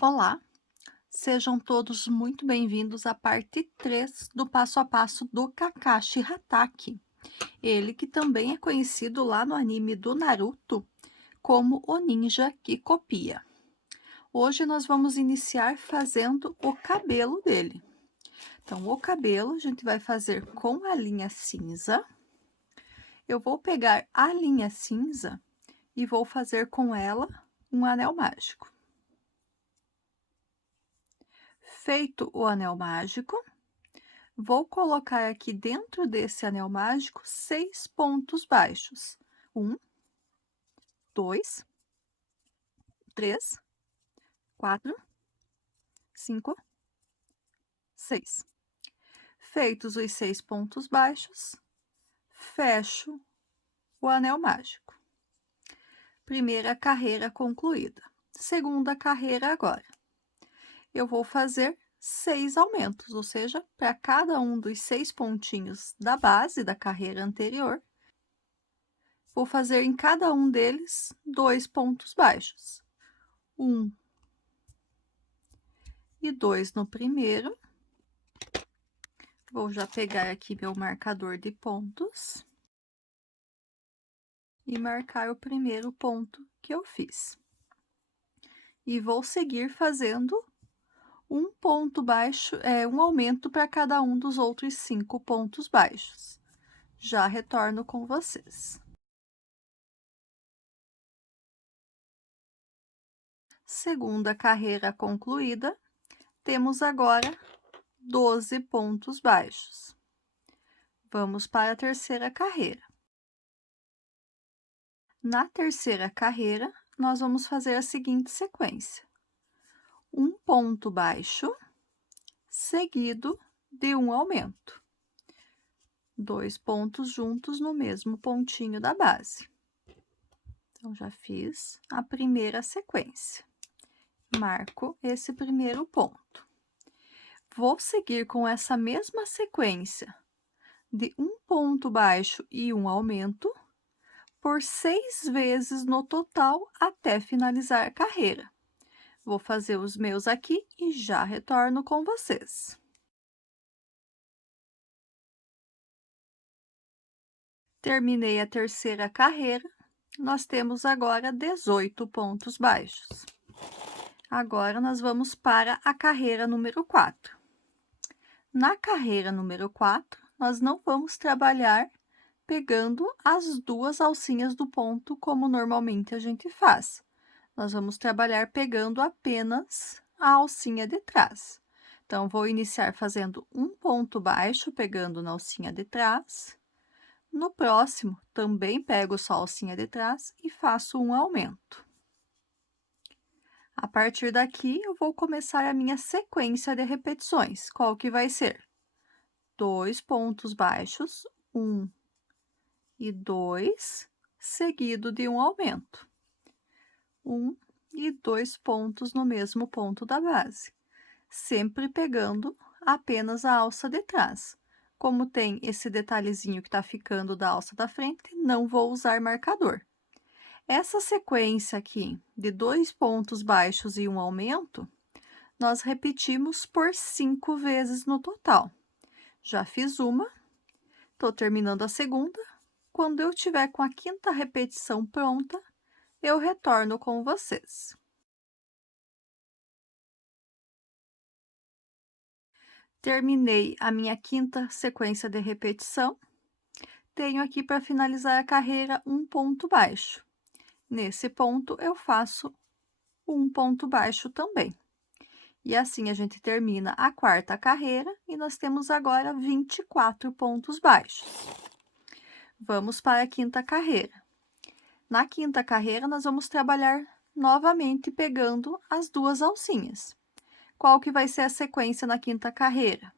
Olá, sejam todos muito bem-vindos à parte 3 do passo a passo do Kakashi Hatake. Ele que também é conhecido lá no anime do Naruto como o ninja que copia. Hoje nós vamos iniciar fazendo o cabelo dele. Então, o cabelo a gente vai fazer com a linha cinza. Eu vou pegar a linha cinza e vou fazer com ela um anel mágico. Feito o anel mágico, vou colocar aqui dentro desse anel mágico 6 pontos baixos. 1, 2, 3, 4, 5, 6. Feitos os 6 pontos baixos, fecho o anel mágico. Primeira carreira concluída. Segunda carreira agora. Eu vou fazer 6 aumentos, ou seja, para cada um dos 6 pontinhos da base da carreira anterior, vou fazer em cada um deles 2 pontos baixos. 1 e 2 no primeiro. Vou já pegar aqui meu marcador de pontos e marcar o primeiro ponto que eu fiz. E vou seguir fazendo um ponto baixo, um aumento para cada um dos outros 5 pontos baixos. Já retorno com vocês. Segunda carreira concluída, temos agora 12 pontos baixos. Vamos para a terceira carreira. Na terceira carreira, nós vamos fazer a seguinte sequência: um ponto baixo, seguido de um aumento. 2 pontos juntos no mesmo pontinho da base. Então, já fiz a primeira sequência. Marco esse primeiro ponto. Vou seguir com essa mesma sequência de um ponto baixo e um aumento por 6 vezes no total até finalizar a carreira. Vou fazer os meus aqui e já retorno com vocês. Terminei a terceira carreira, nós temos agora 18 pontos baixos. Agora, nós vamos para a carreira número 4. Na carreira número 4, nós não vamos trabalhar pegando as duas alcinhas do ponto como normalmente a gente faz. Nós vamos trabalhar pegando apenas a alcinha de trás. Então, vou iniciar fazendo um ponto baixo, pegando na alcinha de trás. No próximo, também pego só a alcinha de trás e faço um aumento. A partir daqui, eu vou começar a minha sequência de repetições. Qual que vai ser? 2 pontos baixos, 1 e 2, seguido de um aumento. 1 e 2 pontos no mesmo ponto da base, sempre pegando apenas a alça de trás. Como tem esse detalhezinho que tá ficando da alça da frente, não vou usar marcador. Essa sequência aqui de 2 pontos baixos e um aumento, nós repetimos por 5 vezes no total. Já fiz uma, tô terminando a segunda. Quando eu tiver com a quinta repetição pronta, eu retorno com vocês. Terminei a minha quinta sequência de repetição. Tenho aqui para finalizar a carreira um ponto baixo. Nesse ponto, eu faço um ponto baixo também. E assim a gente termina a quarta carreira e nós temos agora 24 pontos baixos. Vamos para a quinta carreira. Na quinta carreira, nós vamos trabalhar novamente pegando as duas alcinhas. Qual que vai ser a sequência na quinta carreira?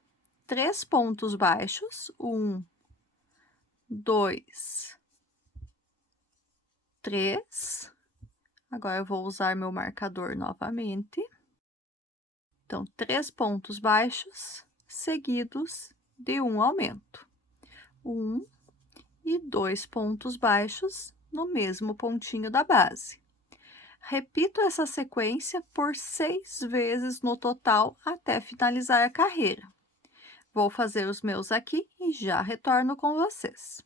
3 pontos baixos, 1, 2, 3. Agora, eu vou usar meu marcador novamente. Então, 3 pontos baixos, seguidos de um aumento. 1 e 2 pontos baixos no mesmo pontinho da base. Repito essa sequência por 6 vezes no total até finalizar a carreira. Vou fazer os meus aqui e já retorno com vocês.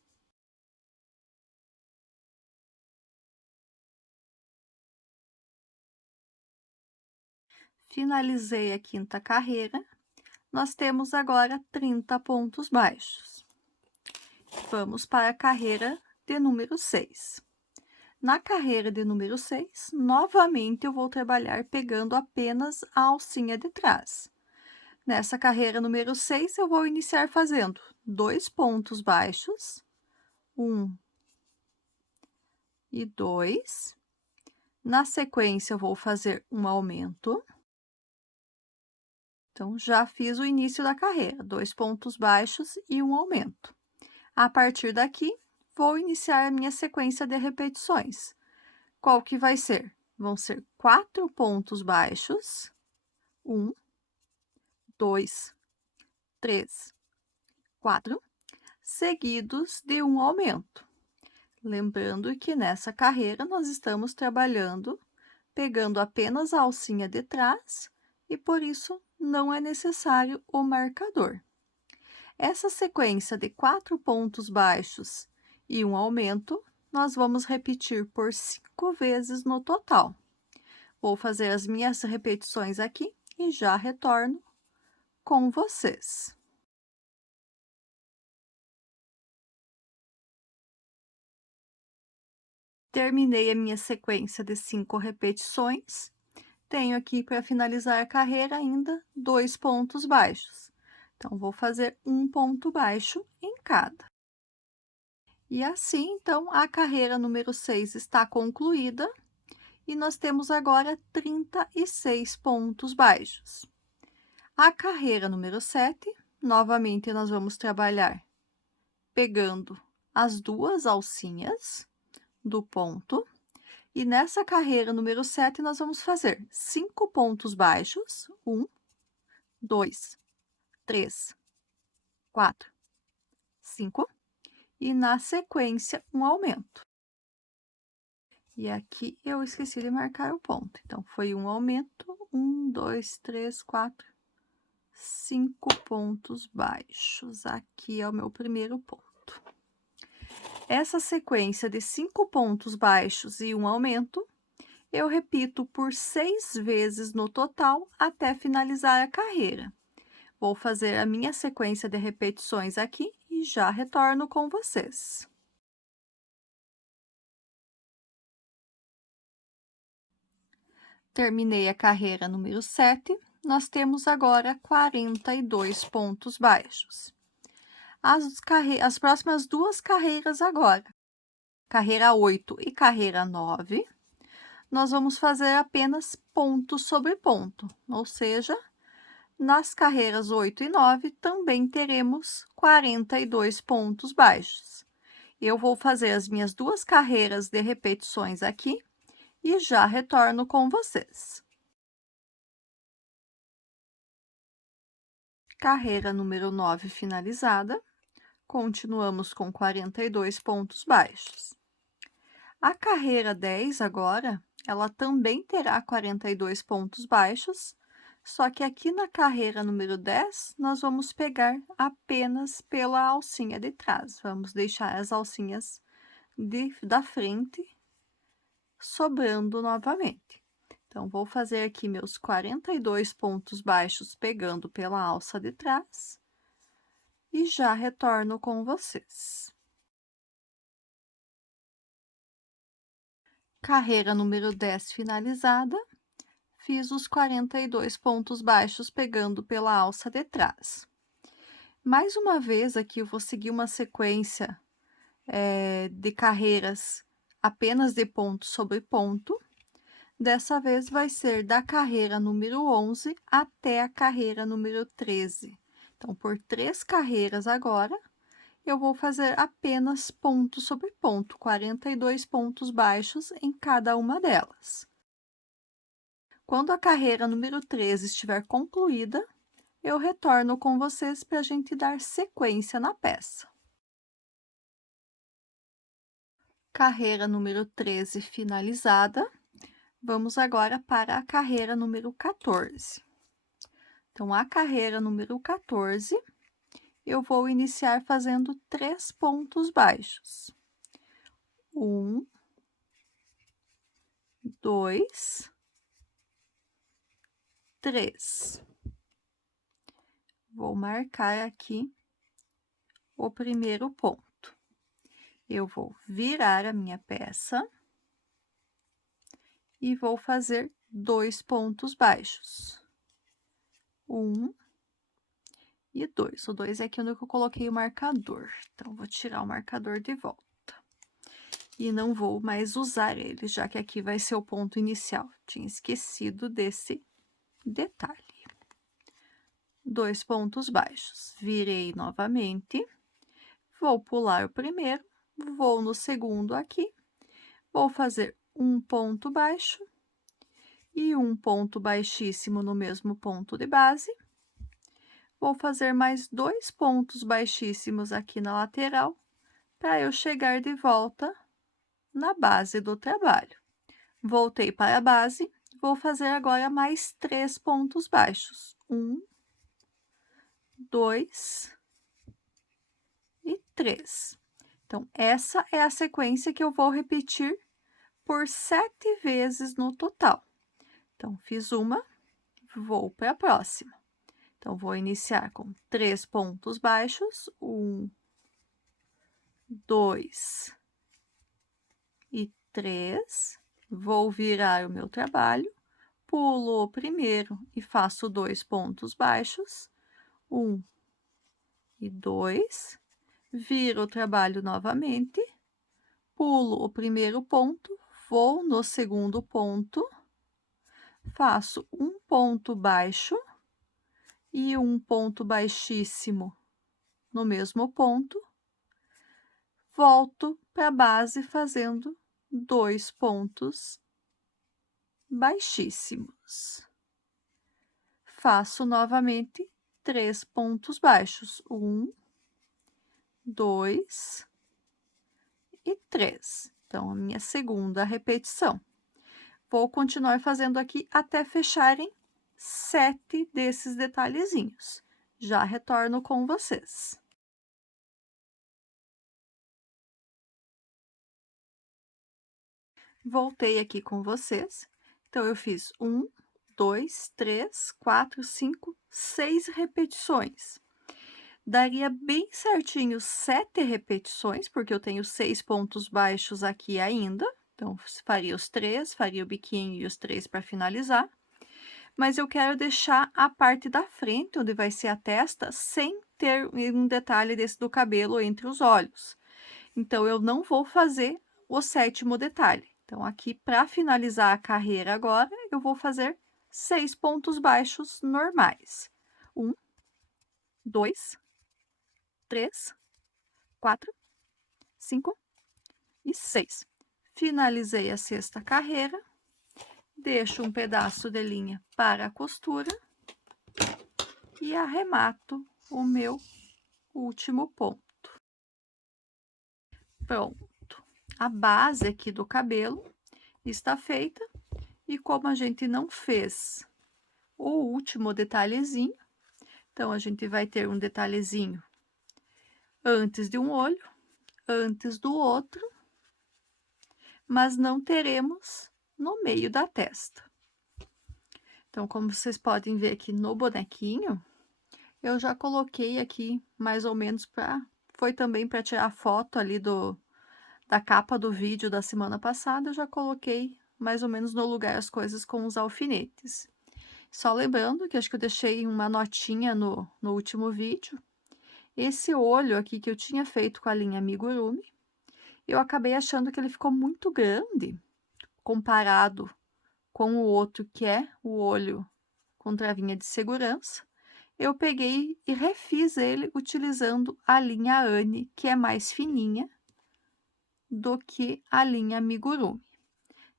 Finalizei a quinta carreira, nós temos agora 30 pontos baixos. Vamos para a carreira de número 6. Na carreira de número 6, novamente eu vou trabalhar pegando apenas a alcinha de trás. Nessa carreira número 6, eu vou iniciar fazendo 2 pontos baixos, 1 e 2. Na sequência, eu vou fazer um aumento. Então, já fiz o início da carreira, 2 pontos baixos e um aumento. A partir daqui, vou iniciar a minha sequência de repetições. Qual que vai ser? Vão ser 4 pontos baixos, 1, 2, 3, 4, seguidos de um aumento. Lembrando que nessa carreira nós estamos trabalhando pegando apenas a alcinha de trás e por isso não é necessário o marcador. Essa sequência de 4 pontos baixos e um aumento, nós vamos repetir por 5 vezes no total. Vou fazer as minhas repetições aqui e já retorno com vocês. Terminei a minha sequência de 5 repetições. Tenho aqui para finalizar a carreira ainda 2 pontos baixos. Então, vou fazer um ponto baixo em cada. E assim, então, a carreira número 6 está concluída e nós temos agora 36 pontos baixos. A carreira número 7, novamente nós vamos trabalhar pegando as duas alcinhas do ponto. E nessa carreira número 7, nós vamos fazer 5 pontos baixos, 1, 2, 3, 4, 5, e na sequência um aumento. E aqui eu esqueci de marcar o ponto, então foi um aumento, 1, 2, 3, 4, 5 pontos baixos. Aqui é o meu primeiro ponto. Essa sequência de 5 pontos baixos e um aumento, eu repito por 6 vezes no total até finalizar a carreira. Vou fazer a minha sequência de repetições aqui e já retorno com vocês. Terminei a carreira número 7, nós temos agora 42 pontos baixos. As próximas duas carreiras agora, carreira 8 e carreira 9, nós vamos fazer apenas ponto sobre ponto, ou seja, nas carreiras 8 e 9 também teremos 42 pontos baixos. Eu vou fazer as minhas duas carreiras de repetições aqui e já retorno com vocês. Carreira número 9 finalizada, continuamos com 42 pontos baixos. A carreira 10 agora, ela também terá 42 pontos baixos, só que aqui na carreira número 10, nós vamos pegar apenas pela alcinha de trás. Vamos deixar as alcinhas da frente sobrando novamente. Então, vou fazer aqui meus 42 pontos baixos pegando pela alça de trás e já retorno com vocês. Carreira número 10 finalizada, fiz os 42 pontos baixos pegando pela alça de trás. Mais uma vez aqui eu vou seguir uma sequência de carreiras apenas de ponto sobre ponto. Dessa vez vai ser da carreira número 11 até a carreira número 13. Então, por 3 carreiras agora, eu vou fazer apenas ponto sobre ponto, 42 pontos baixos em cada uma delas. Quando a carreira número 13 estiver concluída, eu retorno com vocês para a gente dar sequência na peça. Carreira número 13 finalizada, Vamos agora para a carreira número 14. Então, a carreira número 14, eu vou iniciar fazendo 3 pontos baixos. 1, 2, 3. Vou marcar aqui o primeiro ponto. Eu vou virar a minha peça e vou fazer 2 pontos baixos. 1 e 2. O 2 é aqui onde eu coloquei o marcador. Então, vou tirar o marcador de volta. E não vou mais usar ele, já que aqui vai ser o ponto inicial. Tinha esquecido desse detalhe. 2 pontos baixos. Virei novamente. Vou pular o primeiro, vou no segundo aqui. Vou fazer um ponto baixo e um ponto baixíssimo no mesmo ponto de base. Vou fazer mais 2 pontos baixíssimos aqui na lateral, para eu chegar de volta na base do trabalho. Voltei para a base, vou fazer agora mais 3 pontos baixos. 1, 2 e 3. Então, essa é a sequência que eu vou repetir por 7 vezes no total. Então, fiz uma, vou para a próxima. Então, vou iniciar com 3 pontos baixos, 1, 2 e 3. Vou virar o meu trabalho, pulo o primeiro e faço 2 pontos baixos, 1 e 2. Viro o trabalho novamente, pulo o primeiro ponto, vou no segundo ponto, faço um ponto baixo e um ponto baixíssimo no mesmo ponto, volto para a base fazendo 2 pontos baixíssimos. Faço novamente 3 pontos baixos, 1, 2 e 3. Então, a minha segunda repetição. Vou continuar fazendo aqui até fecharem 7 desses detalhezinhos. Já retorno com vocês. Voltei aqui com vocês. Então, eu fiz 1, 2, 3, 4, 5, 6 repetições. Daria bem certinho 7 repetições, porque eu tenho 6 pontos baixos aqui ainda. Então, faria os 3, faria o biquinho e os 3 para finalizar. Mas eu quero deixar a parte da frente, onde vai ser a testa, sem ter um detalhe desse do cabelo entre os olhos. Então, eu não vou fazer o 7º detalhe. Então, aqui, para finalizar a carreira agora, eu vou fazer 6 pontos baixos normais. 1, 2, 3, 4, 5 e 6. Finalizei a 6ª carreira, deixo um pedaço de linha para a costura e arremato o meu último ponto. Pronto. A base aqui do cabelo está feita e como a gente não fez o último detalhezinho, então a gente vai ter um detalhezinho antes de um olho, antes do outro, mas não teremos no meio da testa. Então, como vocês podem ver aqui no bonequinho, eu já coloquei aqui mais ou menos foi também para tirar foto ali da capa do vídeo da semana passada, eu já coloquei mais ou menos no lugar as coisas com os alfinetes. Só lembrando que acho que eu deixei uma notinha no último vídeo. Esse olho aqui que eu tinha feito com a linha Amigurumi, eu acabei achando que ele ficou muito grande comparado com o outro, que é o olho com travinha de segurança. Eu peguei e refiz ele utilizando a linha Anne, que é mais fininha do que a linha Amigurumi.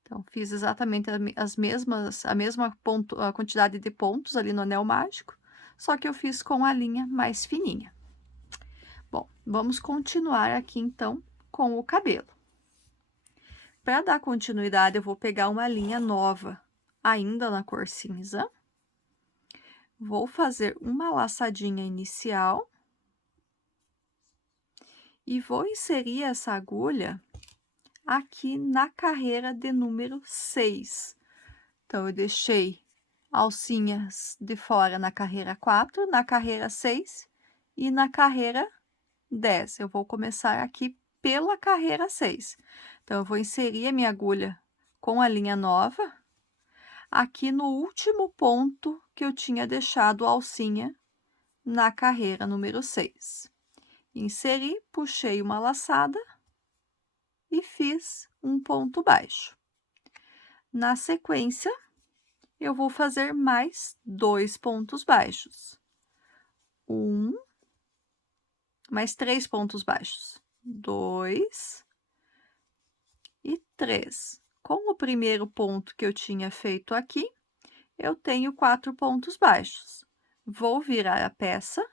Então, fiz exatamente a mesma a quantidade de pontos ali no anel mágico, só que eu fiz com a linha mais fininha. Bom, vamos continuar aqui então com o cabelo. Para dar continuidade, eu vou pegar uma linha nova, ainda na cor cinza. Vou fazer uma laçadinha inicial. E vou inserir essa agulha aqui na carreira de número 6. Então, eu deixei alcinhas de fora na carreira 4, na carreira 6 e na carreira 10. Eu vou começar aqui pela carreira 6. Então, eu vou inserir a minha agulha com a linha nova aqui no último ponto que eu tinha deixado a alcinha na carreira número 6. Inseri, puxei uma laçada e fiz um ponto baixo. Na sequência, eu vou fazer mais 2 pontos baixos. Mais 3 pontos baixos. 2 e 3. Com o primeiro ponto que eu tinha feito aqui, eu tenho 4 pontos baixos. Vou virar a peça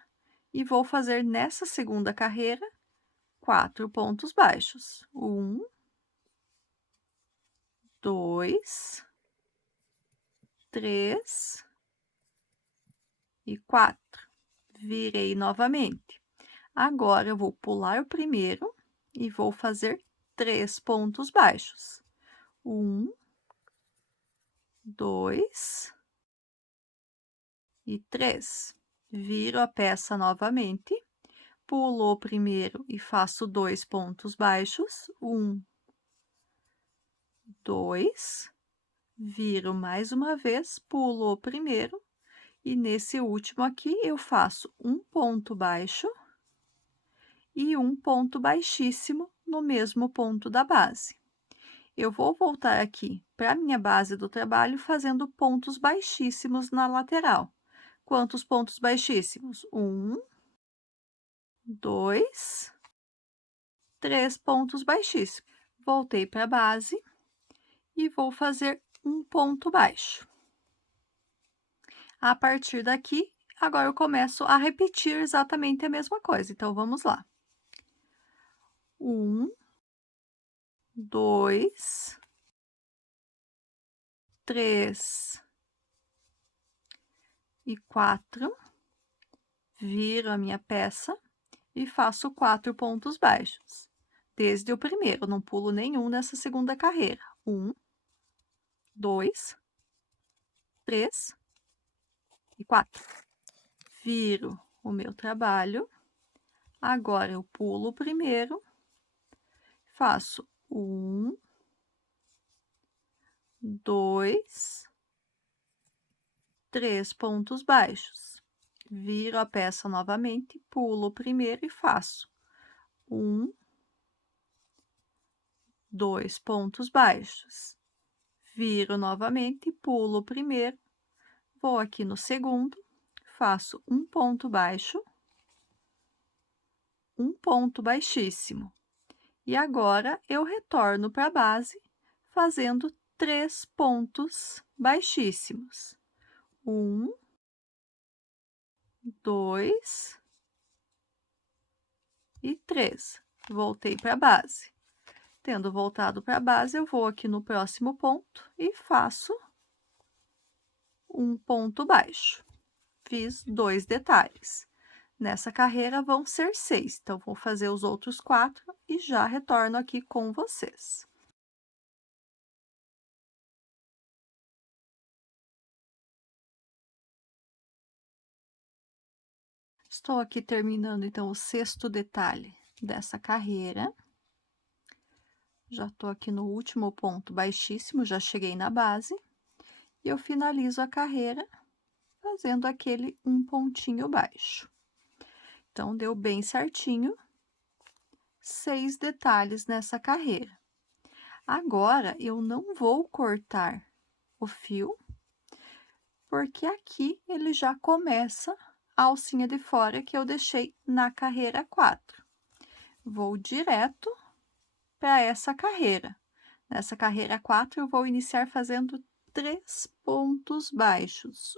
e vou fazer nessa segunda carreira 4 pontos baixos. 2, 3 e 4. Virei novamente. Agora, eu vou pular o primeiro e vou fazer 3 pontos baixos. 2 e 3. Viro a peça novamente, pulo o primeiro e faço 2 pontos baixos. 2, viro mais uma vez, pulo o primeiro e nesse último aqui eu faço um ponto baixo e um ponto baixíssimo no mesmo ponto da base. Eu vou voltar aqui para a minha base do trabalho fazendo pontos baixíssimos na lateral. Quantos pontos baixíssimos? 2, 3 pontos baixíssimos. Voltei para a base e vou fazer um ponto baixo. A partir daqui, agora eu começo a repetir exatamente a mesma coisa. Então, vamos lá. 2, 3 e 4. Viro a minha peça e faço 4 pontos baixos. Desde o primeiro, não pulo nenhum nessa segunda carreira. 2, 3 e 4. Viro o meu trabalho. Agora, eu pulo o primeiro, faço 2, 3 pontos baixos. Viro a peça novamente, pulo o primeiro e faço 2 pontos baixos. Viro novamente, pulo o primeiro, vou aqui no segundo, faço um ponto baixo, um ponto baixíssimo. E agora, eu retorno para a base, fazendo 3 pontos baixíssimos. 2 e 3. Voltei para a base. Tendo voltado para a base, eu vou aqui no próximo ponto e faço um ponto baixo. Fiz 2 detalhes. Nessa carreira vão ser 6, então vou fazer os outros 4 e já retorno aqui com vocês. Estou aqui terminando, então, o 6º detalhe dessa carreira. Já estou aqui no último ponto baixíssimo, já cheguei na base. E eu finalizo a carreira fazendo aquele um pontinho baixo. Então, deu bem certinho 6 detalhes nessa carreira. Agora, eu não vou cortar o fio, porque aqui ele já começa a alcinha de fora que eu deixei na carreira 4. Vou direto para essa carreira. Nessa carreira 4, eu vou iniciar fazendo 3 pontos baixos.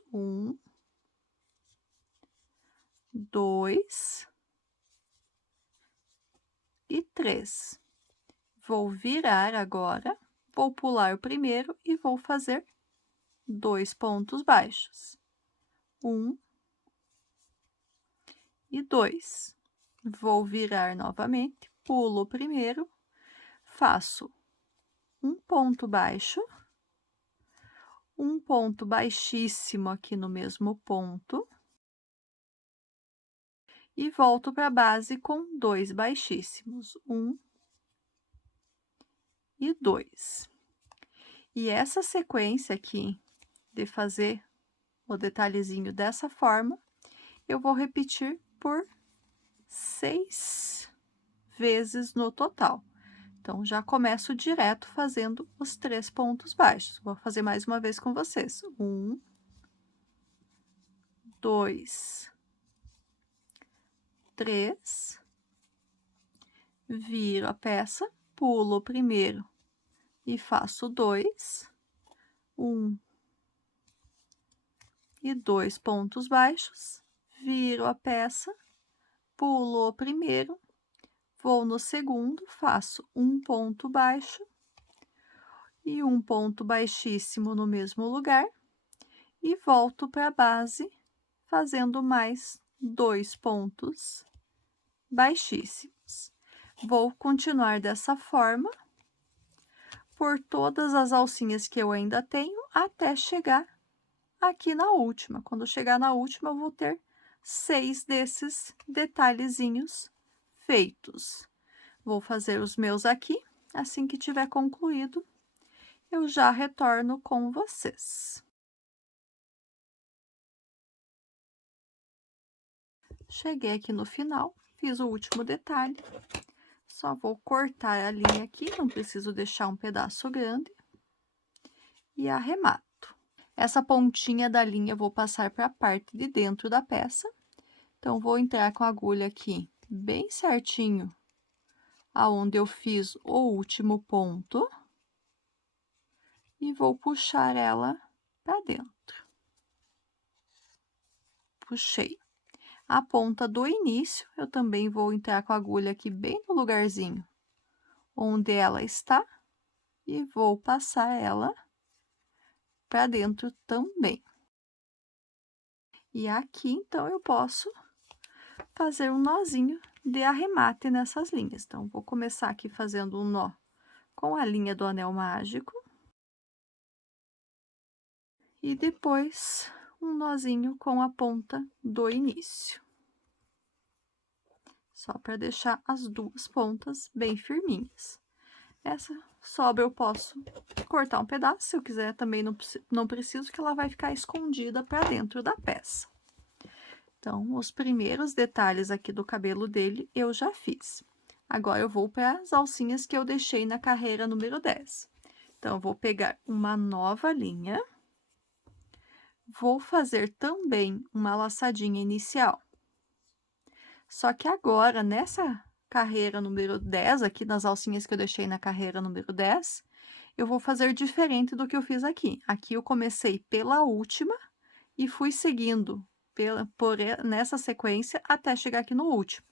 2 e 3. Vou virar agora Vou pular o primeiro e vou fazer 2 pontos baixos. 1 e 2. Vou virar novamente, pulo o primeiro, faço um ponto baixo, um ponto baixíssimo aqui no mesmo ponto, e volto para a base com 2 baixíssimos, 1 e 2. E essa sequência aqui de fazer o detalhezinho dessa forma, eu vou repetir por 6 vezes no total. Então, já começo direto fazendo os 3 pontos baixos. Vou fazer mais uma vez com vocês. 1, 2, 3. Viro a peça, pulo o primeiro e faço 2. 1 e 2 pontos baixos. Viro a peça, pulo o primeiro, vou no segundo, faço um ponto baixo e um ponto baixíssimo no mesmo lugar e volto para a base fazendo mais 2 pontos baixíssimos. Vou continuar dessa forma por todas as alcinhas que eu ainda tenho até chegar aqui na última. Quando chegar na última, eu vou ter 6 desses detalhezinhos feitos. Vou fazer os meus aqui, assim que tiver concluído, eu já retorno com vocês. Cheguei aqui no final, fiz o último detalhe, só vou cortar a linha aqui, não preciso deixar um pedaço grande, e arremato. Essa pontinha da linha eu vou passar para a parte de dentro da peça, então vou entrar com a agulha aqui bem certinho aonde eu fiz o último ponto e vou puxar ela para dentro. Puxei. A ponta do início, eu também vou entrar com a agulha aqui bem no lugarzinho onde ela está e vou passar ela para dentro também. E aqui, então, eu posso fazer um nozinho de arremate nessas linhas. Então, vou começar aqui fazendo um nó com a linha do anel mágico. E depois, um nozinho com a ponta do início. Só para deixar as duas pontas bem firminhas. Essa sobra eu posso cortar um pedaço, se eu quiser também não preciso, que ela vai ficar escondida para dentro da peça. Então, os primeiros detalhes aqui do cabelo dele eu já fiz. Agora, eu vou para as alcinhas que eu deixei na carreira número 10. Então, eu vou pegar uma nova linha. Vou fazer também uma laçadinha inicial. Só que agora, nessa carreira número 10, aqui nas alcinhas que eu deixei na carreira número 10, eu vou fazer diferente do que eu fiz aqui. Aqui eu comecei pela última e fui seguindo nessa sequência até chegar aqui no último.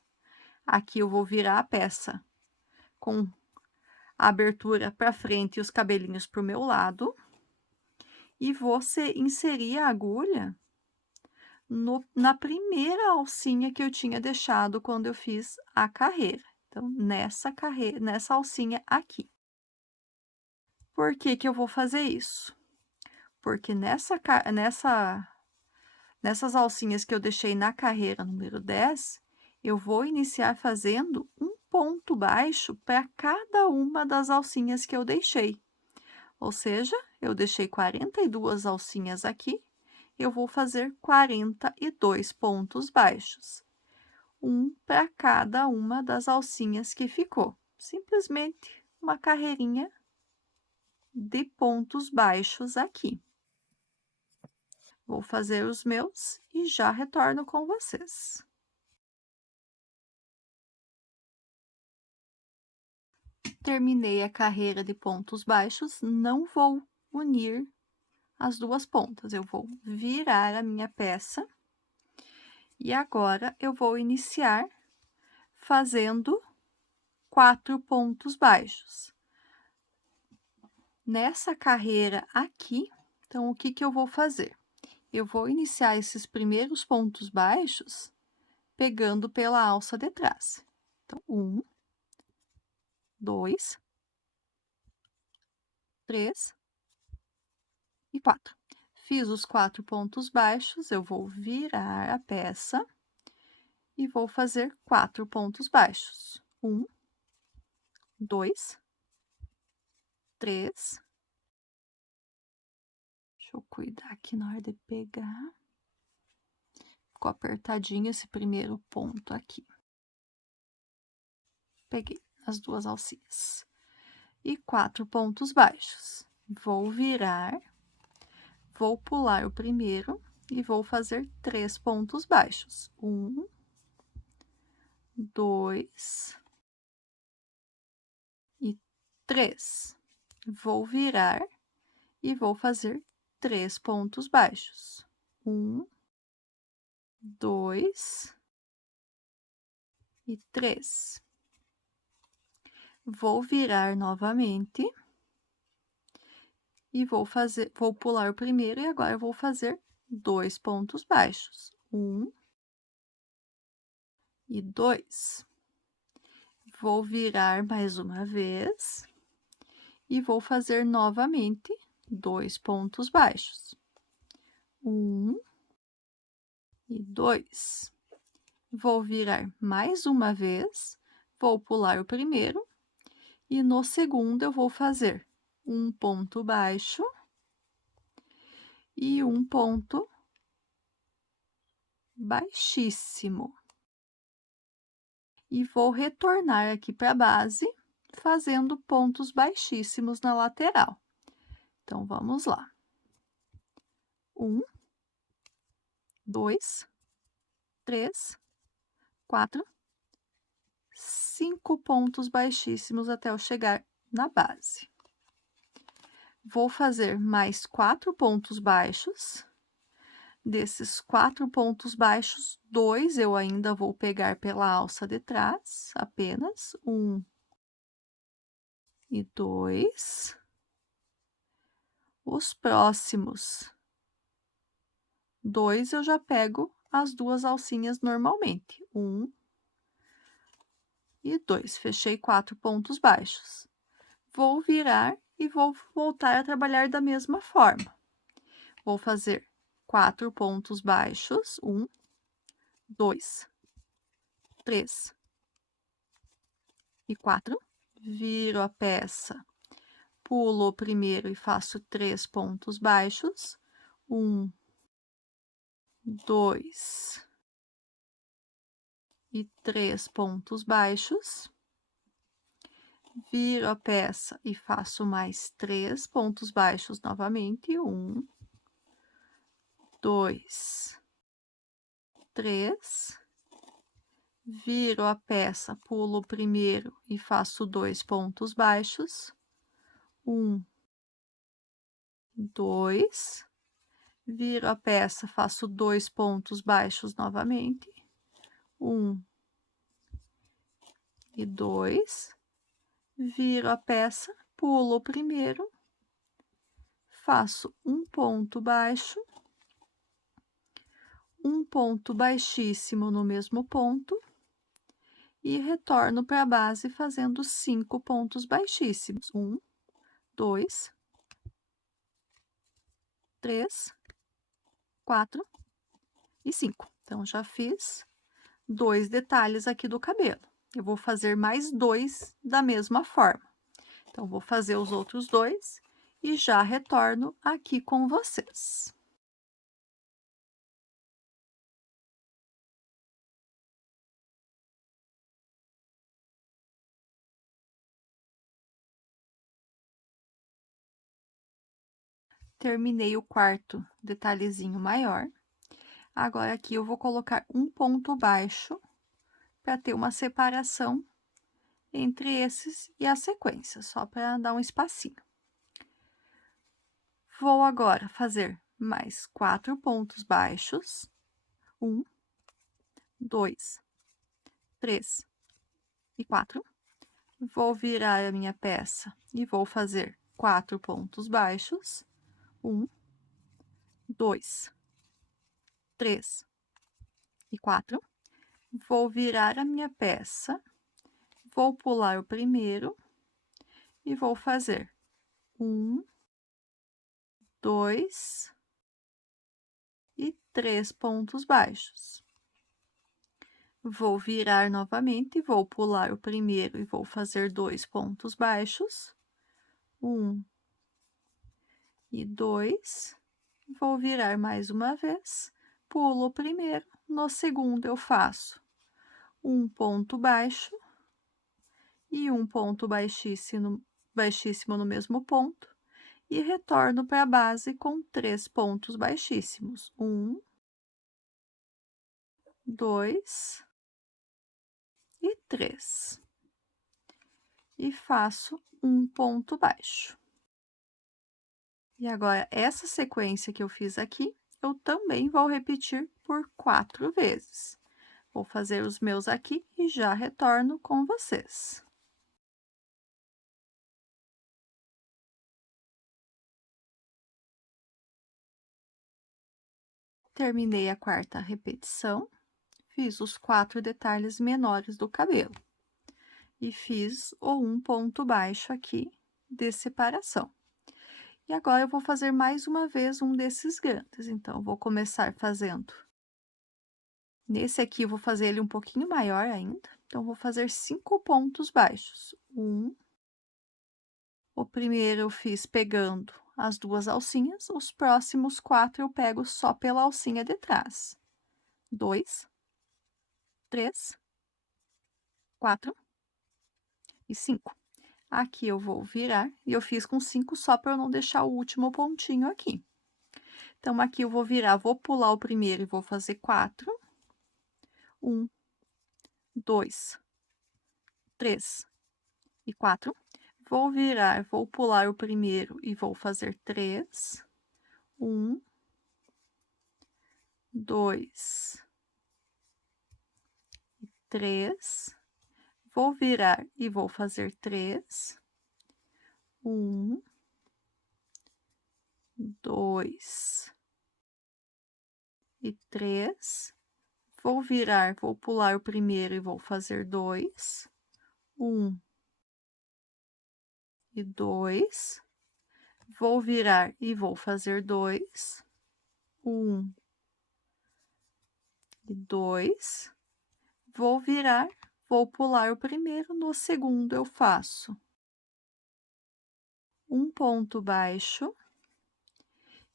Aqui eu vou virar a peça com a abertura para frente e os cabelinhos para o meu lado. E vou inserir a agulha na primeira alcinha que eu tinha deixado quando eu fiz a carreira. Então, nessa alcinha aqui. Por que que eu vou fazer isso? Porque nessas alcinhas que eu deixei na carreira número 10, eu vou iniciar fazendo um ponto baixo para cada uma das alcinhas que eu deixei. Ou seja, eu deixei 42 alcinhas aqui, eu vou fazer 42 pontos baixos. Um para cada uma das alcinhas que ficou. Simplesmente uma carreirinha de pontos baixos aqui. Vou fazer os meus e já retorno com vocês. Terminei a carreira de pontos baixos, não vou unir as duas pontas, eu vou virar a minha peça. E agora, eu vou iniciar fazendo 4 pontos baixos. Nessa carreira aqui, então, o que que eu vou fazer? Eu vou iniciar esses primeiros pontos baixos pegando pela alça de trás. Então, 1, 2, 3 e 4. Fiz os 4 pontos baixos, eu vou virar a peça e vou fazer 4 pontos baixos. 1, 2, 3. Deixa eu cuidar aqui na hora de pegar. Ficou apertadinho esse primeiro ponto aqui. Peguei as 2 alcinhas. E 4 pontos baixos. Vou virar, vou pular o primeiro e vou fazer 3 pontos baixos. 1, 2 e 3. Vou virar e vou fazer 3 pontos baixos. 1, 2 e 3. Vou virar novamente e vou pular o primeiro e agora eu vou fazer 2 pontos baixos. 1 e 2. Vou virar mais uma vez e vou fazer novamente 2 pontos baixos. 1 e 2. Vou virar mais uma vez, vou pular o primeiro e no segundo eu vou fazer um ponto baixo e um ponto baixíssimo. E vou retornar aqui para a base, fazendo pontos baixíssimos na lateral. Então, vamos lá. 1, 2, 3, 4, 5 pontos baixíssimos até eu chegar na base. Vou fazer mais 4 pontos baixos. Desses 4 pontos baixos, 2 eu ainda vou pegar pela alça de trás, apenas 1 e 2. Os próximos 2 eu já pego as 2 alcinhas normalmente, 1 e 2. Fechei 4 pontos baixos. Vou virar e vou voltar a trabalhar da mesma forma. Vou fazer 4 pontos baixos, 1, 2, 3 e 4. Viro a peça, pulo o primeiro e faço 3 pontos baixos, 1, 2 e 3 pontos baixos. Viro a peça e faço mais 3 pontos baixos novamente, 1, 2, 3. Viro a peça, pulo o primeiro e faço 2 pontos baixos, 1, 2. Viro a peça, faço 2 pontos baixos novamente, 1 e 2. Viro a peça, pulo o primeiro, faço um ponto baixo, um ponto baixíssimo no mesmo ponto e retorno para a base fazendo 5 pontos baixíssimos. 1, 2, 3, 4 e 5. Então, já fiz 2 detalhes aqui do cabelo. Eu vou fazer mais 2 da mesma forma. Então, vou fazer os outros 2 e já retorno aqui com vocês. Terminei o quarto detalhezinho maior. Agora, aqui eu vou colocar um ponto baixo para ter uma separação entre esses e a sequência, só para dar um espacinho. Vou agora fazer mais 4 pontos baixos. 1, 2, 3 e 4. Vou virar a minha peça e vou fazer 4 pontos baixos, 1, 2, 3 e 4. Vou virar a minha peça, vou pular o primeiro e vou fazer 1, 2 e 3 pontos baixos. Vou virar novamente, vou pular o primeiro e vou fazer 2 pontos baixos, 1 e 2. Vou virar mais uma vez, pulo o primeiro, no segundo eu faço um ponto baixo e um ponto baixíssimo no mesmo ponto, e retorno para a base com 3 pontos baixíssimos, 1, 2 e 3. E faço um ponto baixo. E agora, essa sequência que eu fiz aqui, eu também vou repetir por 4 vezes. Vou fazer os meus aqui e já retorno com vocês. Terminei a quarta repetição, fiz os 4 detalhes menores do cabelo. E fiz o um ponto baixo aqui de separação. E agora eu vou fazer mais uma vez um desses grandes, então eu vou começar fazendo. Nesse aqui eu vou fazer ele um pouquinho maior ainda, então vou fazer 5 pontos baixos. O primeiro eu fiz pegando as 2 alcinhas, os próximos 4 eu pego só pela alcinha de trás. 2, 3, 4 e 5. Aqui eu vou virar, e eu fiz com 5 só para eu não deixar o último pontinho aqui. Então, aqui eu vou virar, vou pular o primeiro e vou fazer 4. 1, 2, 3 e 4. Vou virar, vou pular o primeiro e vou fazer 3. 1, 2 e 3. Vou virar e vou fazer 3. 1, 2 e 3. Vou virar, vou pular o primeiro e vou fazer 2. 1 e 2. Vou virar e vou fazer 2. 1 e 2. Vou virar, vou pular o primeiro, no segundo eu faço um ponto baixo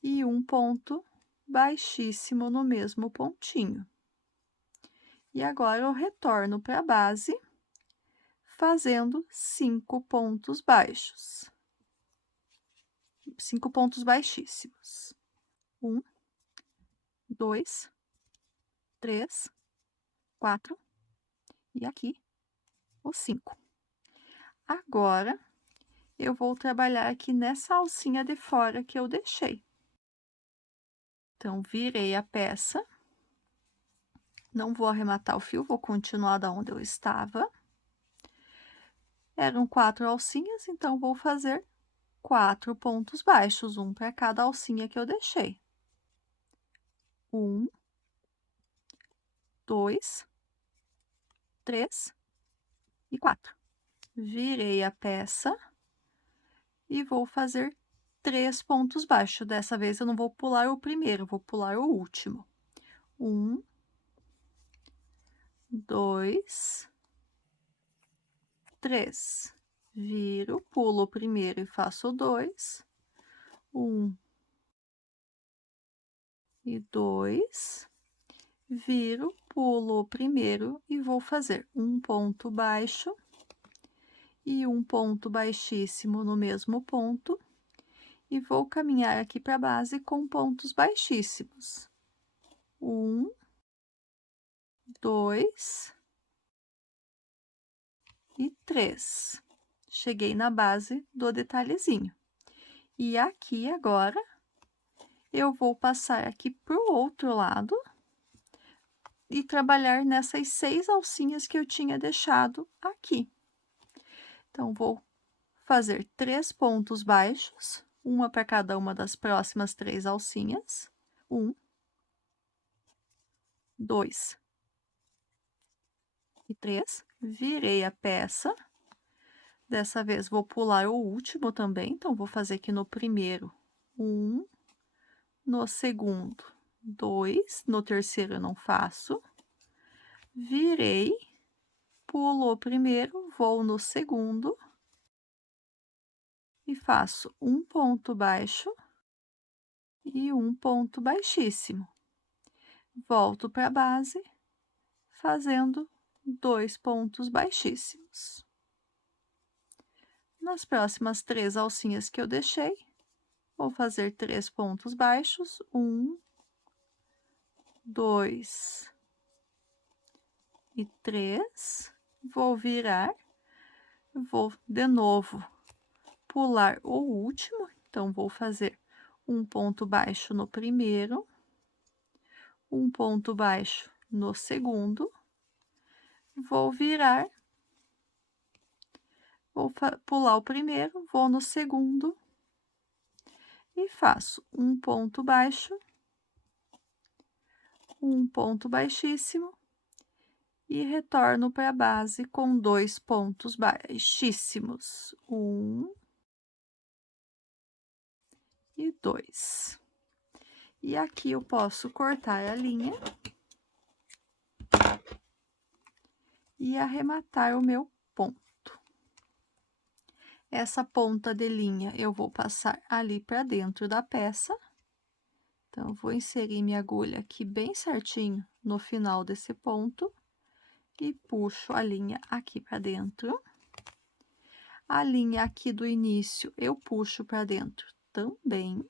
e um ponto baixíssimo no mesmo pontinho. E agora eu retorno para a base, fazendo 5 pontos baixos. 5 pontos baixíssimos. 1, 2, 3, 4 e aqui o 5. Agora, eu vou trabalhar aqui nessa alcinha de fora que eu deixei. Então, virei a peça. Não vou arrematar o fio, vou continuar da onde eu estava. Eram 4 alcinhas, então vou fazer 4 pontos baixos, um para cada alcinha que eu deixei. 1, 2, 3 e 4. Virei a peça e vou fazer 3 pontos baixos. Dessa vez eu não vou pular o primeiro, vou pular o último. 1, 2, 3. Viro, pulo o primeiro e faço 2. 1 e 2. Viro, pulo o primeiro e vou fazer um ponto baixo e um ponto baixíssimo no mesmo ponto, e vou caminhar aqui para a base com pontos baixíssimos. 1, 2 e 3. Cheguei na base do detalhezinho. E aqui agora, eu vou passar aqui para o outro lado e trabalhar nessas 6 alcinhas que eu tinha deixado aqui. Então, vou fazer 3 pontos baixos, uma para cada uma das próximas 3 alcinhas. 1, 2 e 3. Virei a peça. Dessa vez vou pular o último também, então vou fazer aqui no primeiro 1, no segundo 2, no terceiro eu não faço. Virei, pulo o primeiro, vou no segundo e faço um ponto baixo e um ponto baixíssimo. Volto para a base, fazendo 2 pontos baixíssimos. Nas próximas 3 alcinhas que eu deixei, vou fazer 3 pontos baixos, 1, 2 e 3. Vou virar, vou de novo pular o último, então vou fazer um ponto baixo no primeiro, um ponto baixo no segundo, vou virar, vou pular o primeiro, vou no segundo e faço um ponto baixo, um ponto baixíssimo e retorno para a base com 2 pontos baixíssimos, 1 e 2. E aqui eu posso cortar a linha e arrematar o meu ponto. Essa ponta de linha eu vou passar ali para dentro da peça. Então, eu vou inserir minha agulha aqui bem certinho no final desse ponto e puxo a linha aqui para dentro. A linha aqui do início eu puxo para dentro também.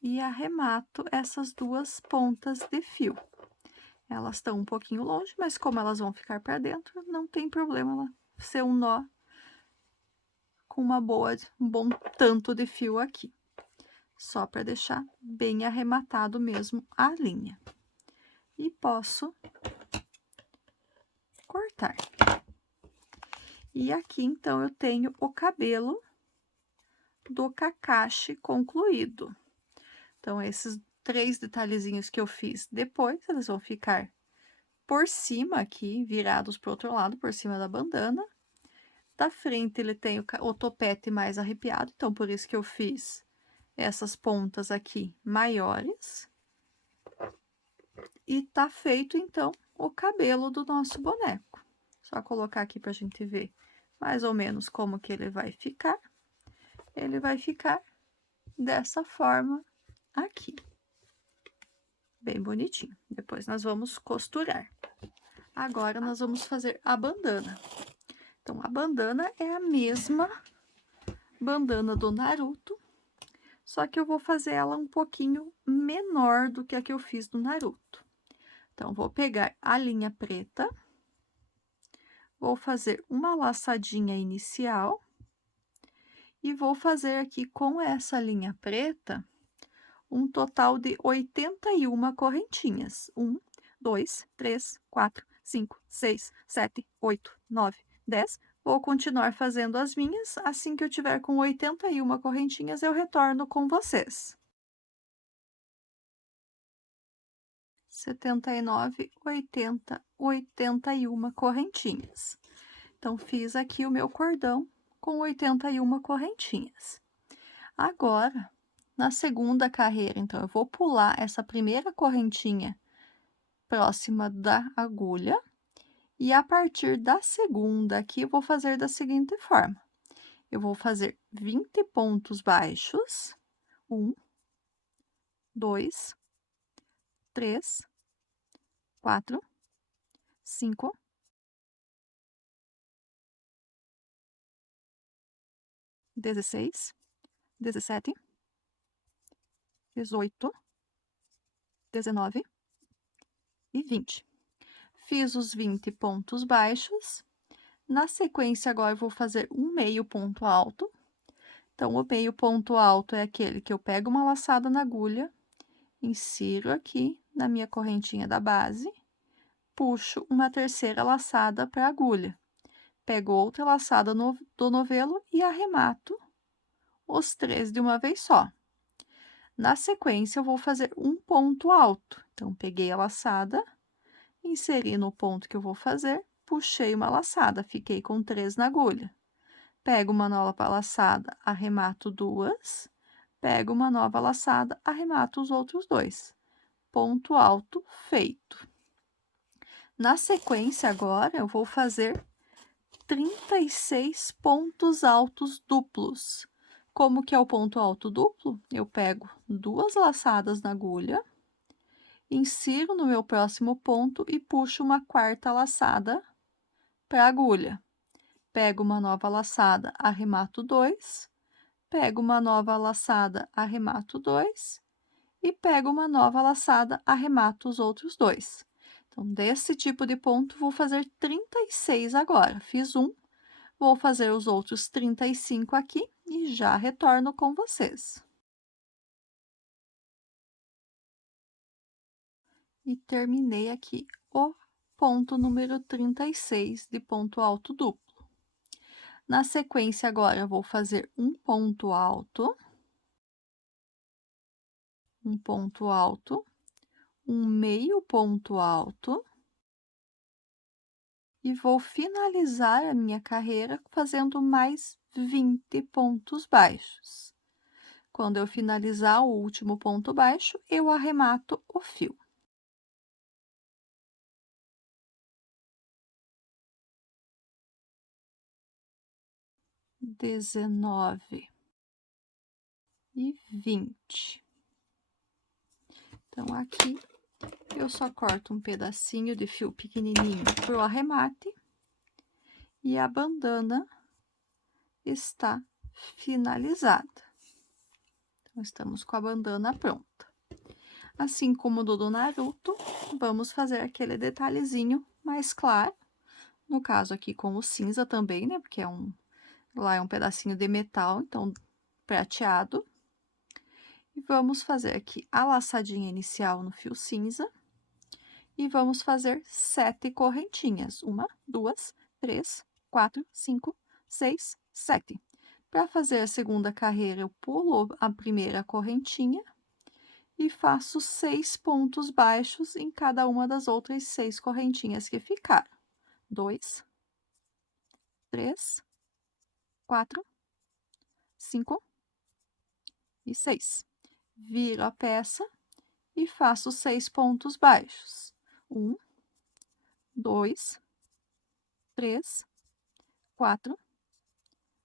E arremato essas 2 pontas de fio. Elas estão um pouquinho longe, mas como elas vão ficar para dentro, não tem problema ela ser um nó com um bom tanto de fio aqui. Só para deixar bem arrematado mesmo a linha. E posso cortar. E aqui, então, eu tenho o cabelo do Kakashi concluído. Então, esses 3 detalhezinhos que eu fiz depois, eles vão ficar por cima aqui, virados para o outro lado, por cima da bandana. Da frente, ele tem o topete mais arrepiado, então, por isso que eu fiz essas pontas aqui maiores. E tá feito, então, o cabelo do nosso boneco. Só colocar aqui pra gente ver mais ou menos como que ele vai ficar. Ele vai ficar dessa forma aqui. Bem bonitinho. Depois nós vamos costurar. Agora nós vamos fazer a bandana. Então, a bandana é a mesma bandana do Naruto, só que eu vou fazer ela um pouquinho menor do que a que eu fiz do Naruto. Então, vou pegar a linha preta, vou fazer uma laçadinha inicial e vou fazer aqui com essa linha preta um total de 81 correntinhas. 1, 2, 3, 4, 5, 6, 7, 8, 9, 10. Vou continuar fazendo as minhas. Assim que eu tiver com 81 correntinhas, eu retorno com vocês. 79, 80, 81 correntinhas. Então, fiz aqui o meu cordão com 81 correntinhas. Agora, na segunda carreira, então, eu vou pular essa primeira correntinha próxima da agulha. E a partir da segunda aqui, eu vou fazer da seguinte forma. Eu vou fazer 20 pontos baixos. 1, 2, 3, 4, 5, 16, 17, 18, 19 e 20. Fiz os 20 pontos baixos. Na sequência, agora eu vou fazer um meio ponto alto. Então, o meio ponto alto é aquele que eu pego uma laçada na agulha, insiro aqui na minha correntinha da base, puxo uma terceira laçada para a agulha. Pego outra laçada do novelo e arremato os 3 de uma vez só. Na sequência, eu vou fazer um ponto alto. Então, peguei a laçada, inseri no ponto que eu vou fazer, puxei uma laçada, fiquei com 3 na agulha. Pego uma nova laçada, arremato 2, pego uma nova laçada, arremato os outros 2. Ponto alto feito. Na sequência, agora, eu vou fazer 36 pontos altos duplos. Como que é o ponto alto duplo? Eu pego 2 laçadas na agulha, insiro no meu próximo ponto e puxo uma quarta laçada para a agulha. Pego uma nova laçada, arremato 2, pego uma nova laçada, arremato 2 e pego uma nova laçada, arremato os outros 2. Então, desse tipo de ponto, vou fazer 36 agora. Fiz um, vou fazer os outros 35 aqui e já retorno com vocês. E terminei aqui o ponto número 36 de ponto alto duplo. Na sequência, agora, eu vou fazer um ponto alto, um meio ponto alto, e vou finalizar a minha carreira fazendo mais 20 pontos baixos. Quando eu finalizar o último ponto baixo, eu arremato o fio. Dezenove e 20. Então, aqui eu só corto um pedacinho de fio pequenininho pro arremate e a bandana está finalizada. Então, estamos com a bandana pronta. Assim como do Naruto, vamos fazer aquele detalhezinho mais claro. No caso aqui com o cinza também, né? Porque lá é um pedacinho de metal, então prateado. E vamos fazer aqui a laçadinha inicial no fio cinza. E vamos fazer 7 correntinhas. 1, 2, 3, 4, 5, 6, 7. Para fazer a segunda carreira, eu pulo a primeira correntinha e faço 6 pontos baixos em cada uma das outras 6 correntinhas que ficaram. 2, 3, 4, 5 e 6. Viro a peça e faço 6 pontos baixos. 1, 2, 3, 4,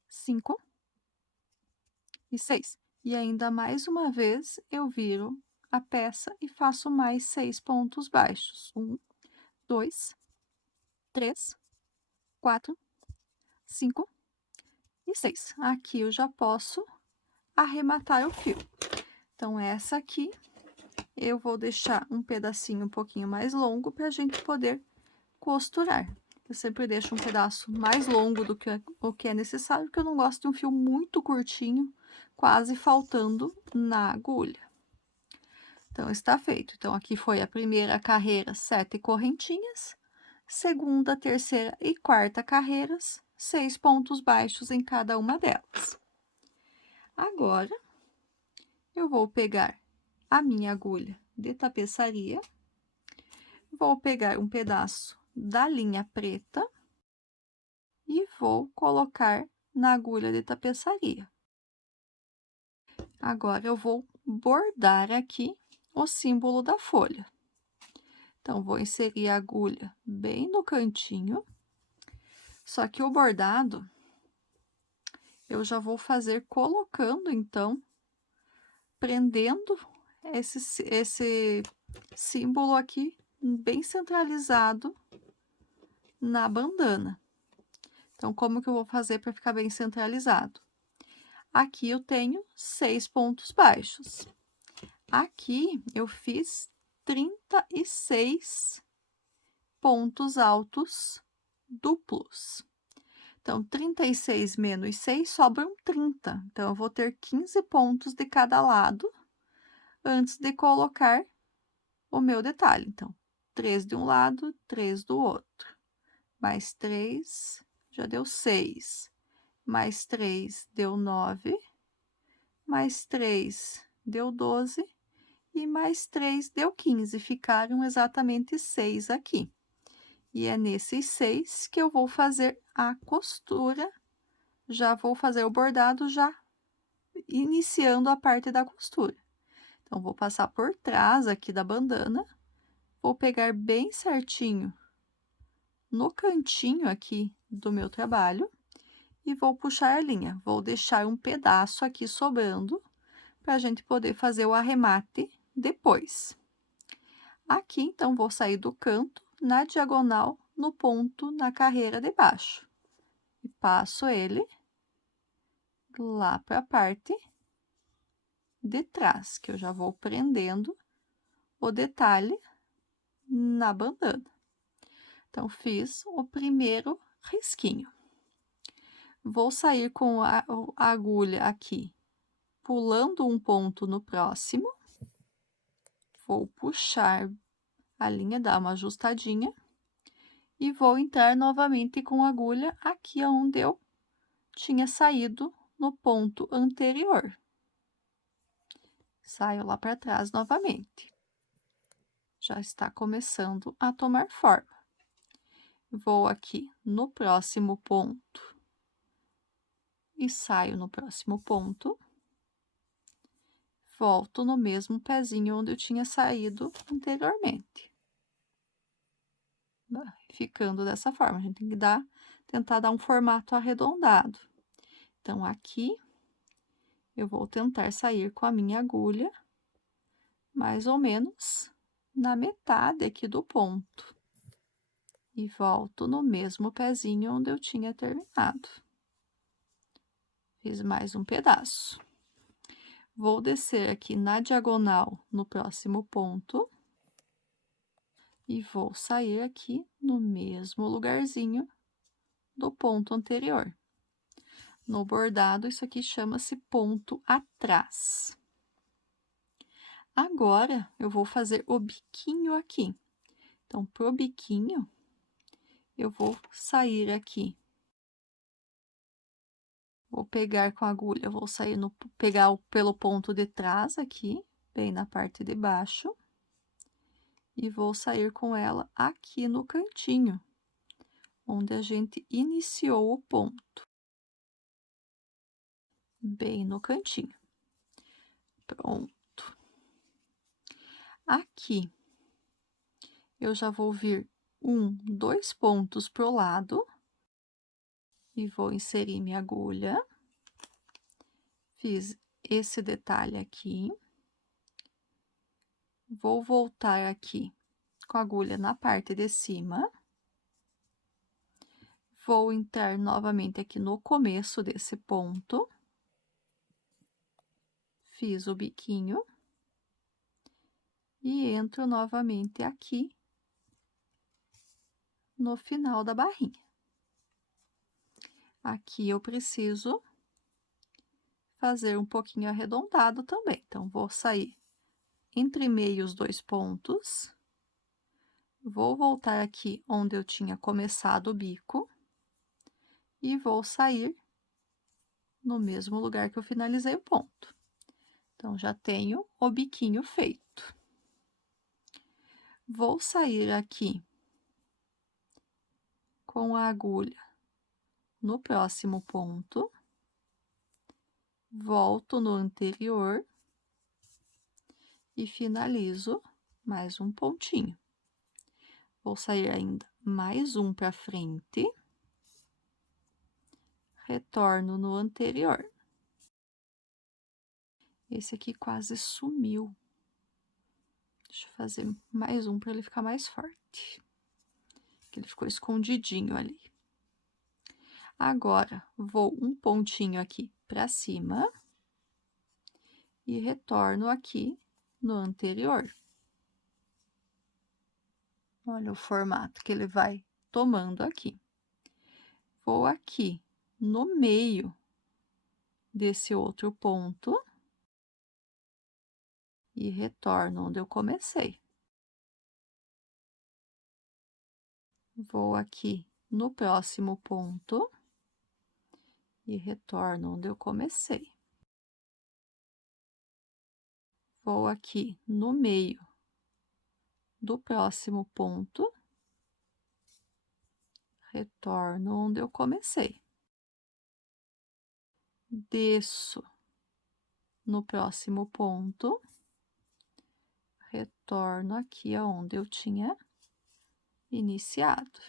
5 e 6. E ainda mais uma vez, eu viro a peça e faço mais 6 pontos baixos. 1, 2, 3, 4, 5 e 6. Aqui eu já posso arrematar o fio. Então, essa aqui eu vou deixar um pedacinho um pouquinho mais longo para a gente poder costurar. Eu sempre deixo um pedaço mais longo do que o que é necessário, porque eu não gosto de um fio muito curtinho, quase faltando na agulha. Então, está feito. Então, aqui foi a primeira carreira, 7 correntinhas. Segunda, terceira e quarta carreiras, 6 pontos baixos em cada uma delas. Agora, eu vou pegar a minha agulha de tapeçaria, vou pegar um pedaço da linha preta e vou colocar na agulha de tapeçaria. Agora, eu vou bordar aqui o símbolo da folha. Então, vou inserir a agulha bem no cantinho, só que o bordado eu já vou fazer colocando, então, prendendo esse símbolo aqui bem centralizado na bandana. Então, como que eu vou fazer para ficar bem centralizado? Aqui eu tenho 6 pontos baixos. Aqui eu fiz 36 pontos altos duplos. Então, 36 menos 6 sobram 30. Então, eu vou ter 15 pontos de cada lado antes de colocar o meu detalhe. Então, 3 de um lado, 3 do outro. Mais 3, já deu 6, mais 3 deu 9, mais 3 deu 12 e mais 3 deu 15, ficaram exatamente 6 aqui. E é nesses 6 que eu vou fazer a costura, já vou fazer o bordado já iniciando a parte da costura. Então, vou passar por trás aqui da bandana, vou pegar bem certinho no cantinho aqui do meu trabalho e vou puxar a linha. Vou deixar um pedaço aqui sobrando para a gente poder fazer o arremate depois. Aqui, então, vou sair do canto, na diagonal, no ponto, na carreira de baixo. E passo ele lá para a parte de trás, que eu já vou prendendo o detalhe na bandana. Então, fiz o primeiro risquinho. Vou sair com a agulha aqui, pulando um ponto no próximo. Vou puxar a linha, dar uma ajustadinha. E vou entrar novamente com a agulha aqui onde eu tinha saído no ponto anterior. Saio lá para trás novamente. Já está começando a tomar forma. Vou aqui no próximo ponto e saio no próximo ponto. Volto no mesmo pezinho onde eu tinha saído anteriormente. Ficando dessa forma, a gente tem que tentar dar um formato arredondado. Então, aqui, eu vou tentar sair com a minha agulha, mais ou menos na metade aqui do ponto. E volto no mesmo pezinho onde eu tinha terminado. Fiz mais um pedaço. Vou descer aqui na diagonal no próximo ponto. E vou sair aqui no mesmo lugarzinho do ponto anterior. No bordado, isso aqui chama-se ponto atrás. Agora, eu vou fazer o biquinho aqui. Então, pro biquinho, eu vou sair aqui. Vou pegar com a agulha, vou sair pegar pelo ponto de trás aqui, bem na parte de baixo. E vou sair com ela aqui no cantinho, onde a gente iniciou o ponto. Bem no cantinho. Pronto. Aqui, eu já vou vir 2 pontos pro lado. E vou inserir minha agulha. Fiz esse detalhe aqui. Vou voltar aqui com a agulha na parte de cima. Vou entrar novamente aqui no começo desse ponto. Fiz o biquinho. E entro novamente aqui no final da barrinha. Aqui eu preciso fazer um pouquinho arredondado também. Então, vou sair entre meio os 2 pontos. Vou voltar aqui onde eu tinha começado o bico. E vou sair no mesmo lugar que eu finalizei o ponto. Então, já tenho o biquinho feito. Vou sair aqui com a agulha no próximo ponto. Volto no anterior. E finalizo mais um pontinho. Vou sair ainda mais um para frente. Retorno no anterior. Esse aqui quase sumiu. Deixa eu fazer mais um para ele ficar mais forte. Que ele ficou escondidinho ali. Agora, vou um pontinho aqui para cima. E retorno aqui no anterior. Olha o formato que ele vai tomando aqui. Vou aqui no meio desse outro ponto. E retorno onde eu comecei. Vou aqui no próximo ponto e retorno onde eu comecei. Vou aqui no meio do próximo ponto, retorno onde eu comecei. Desço no próximo ponto, retorno aqui aonde eu tinha iniciado.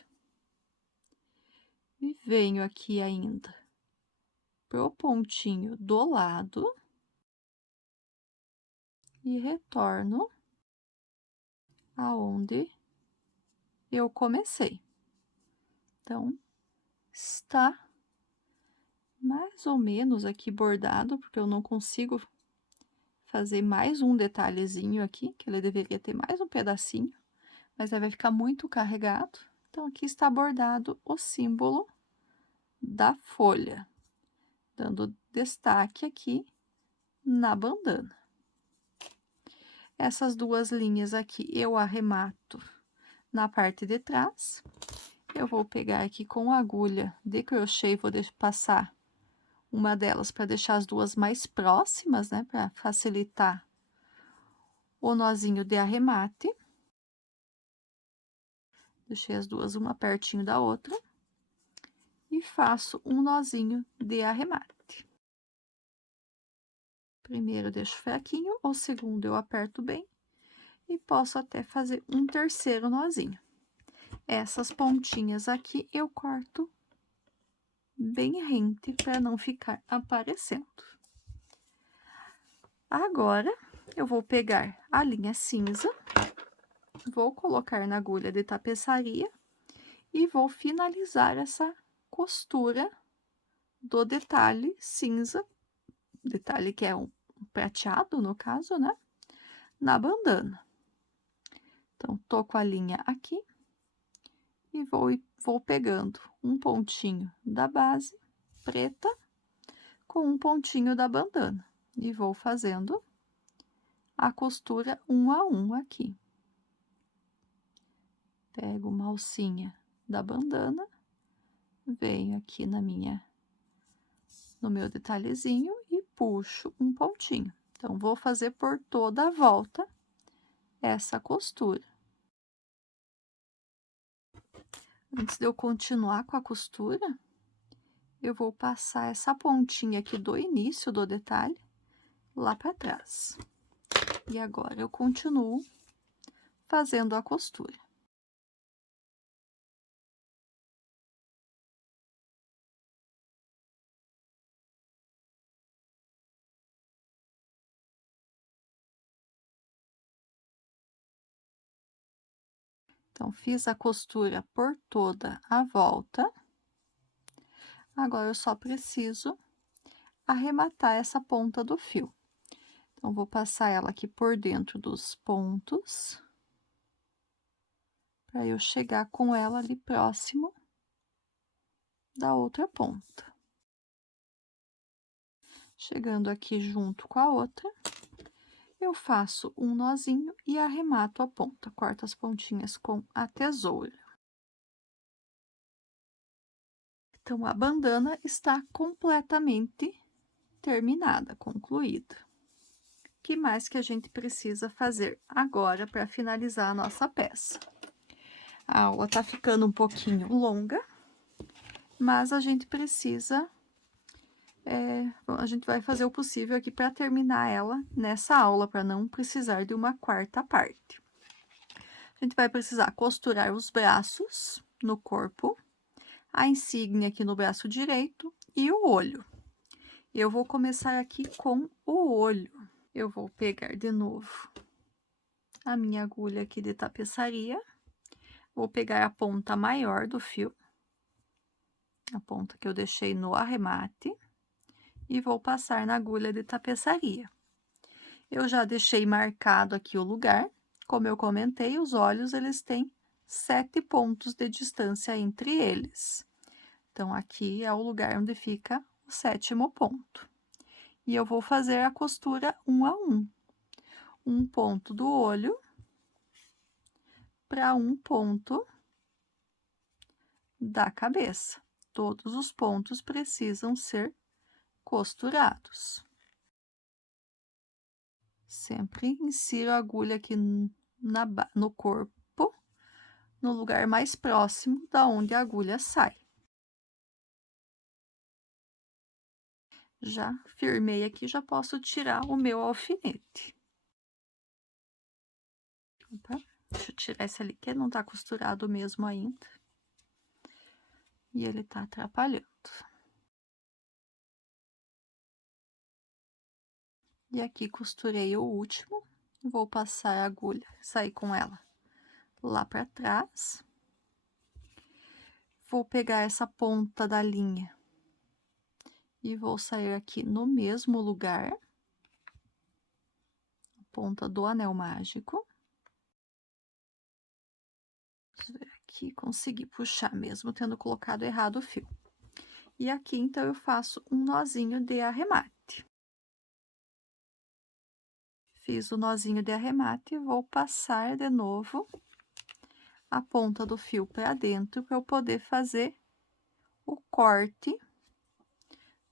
E venho aqui ainda pro pontinho do lado e retorno aonde eu comecei. Então, está mais ou menos aqui bordado, porque eu não consigo fazer mais um detalhezinho aqui, que ele deveria ter mais um pedacinho, mas aí vai ficar muito carregado. Então, aqui está bordado o símbolo da folha, dando destaque aqui na bandana. Essas duas linhas aqui eu arremato na parte de trás. Eu vou pegar aqui com agulha de crochê e vou passar uma delas para deixar as duas mais próximas, né, para facilitar o nozinho de arremate. Deixei as duas uma pertinho da outra e faço um nozinho de arremate. Primeiro deixo fraquinho, o segundo eu aperto bem e posso até fazer um terceiro nozinho. Essas pontinhas aqui eu corto bem rente para não ficar aparecendo. Agora, eu vou pegar a linha cinza, vou colocar na agulha de tapeçaria e vou finalizar essa costura do detalhe cinza, detalhe que é um prateado, no caso, né? Na bandana. Então, tô com a linha aqui e vou pegando um pontinho da base preta com um pontinho da bandana e vou fazendo a costura um a um aqui. Pego uma alcinha da bandana, venho aqui no meu detalhezinho e puxo um pontinho. Então, vou fazer por toda a volta essa costura. Antes de eu continuar com a costura, eu vou passar essa pontinha aqui do início do detalhe lá para trás. E agora eu continuo fazendo a costura. Então, fiz a costura por toda a volta. Agora, eu só preciso arrematar essa ponta do fio. Então, vou passar ela aqui por dentro dos pontos, para eu chegar com ela ali próximo da outra ponta. Chegando aqui junto com a outra, eu faço um nozinho e arremato a ponta, corto as pontinhas com a tesoura. Então, a bandana está completamente terminada, concluída. O que mais que a gente precisa fazer agora para finalizar a nossa peça? A aula tá ficando um pouquinho longa, mas a gente precisa... a gente vai fazer o possível aqui para terminar ela nessa aula, para não precisar de uma quarta parte. A gente vai precisar costurar os braços no corpo, a insígnia aqui no braço direito e o olho. Eu vou começar aqui com o olho. Eu vou pegar de novo a minha agulha aqui de tapeçaria, vou pegar a ponta maior do fio, a ponta que eu deixei no arremate, e vou passar na agulha de tapeçaria. Eu já deixei marcado aqui o lugar, como eu comentei, os olhos eles têm 7 pontos de distância entre eles. Então, aqui é o lugar onde fica o 7º ponto. E eu vou fazer a costura um a um. Um ponto do olho para um ponto da cabeça. Todos os pontos precisam ser costurados. Sempre insiro a agulha aqui no corpo, no lugar mais próximo da onde a agulha sai. Já firmei aqui, já posso tirar o meu alfinete. Opa, deixa eu tirar esse ali, que não tá costurado mesmo ainda. E ele tá atrapalhando. E aqui costurei o último, vou passar a agulha, sair com ela lá para trás. Vou pegar essa ponta da linha e vou sair aqui no mesmo lugar, a ponta do anel mágico. Vamos ver aqui, consegui puxar mesmo tendo colocado errado o fio. E aqui, então, eu faço um nozinho de arremate. Fiz o nozinho de arremate e vou passar de novo a ponta do fio para dentro para eu poder fazer o corte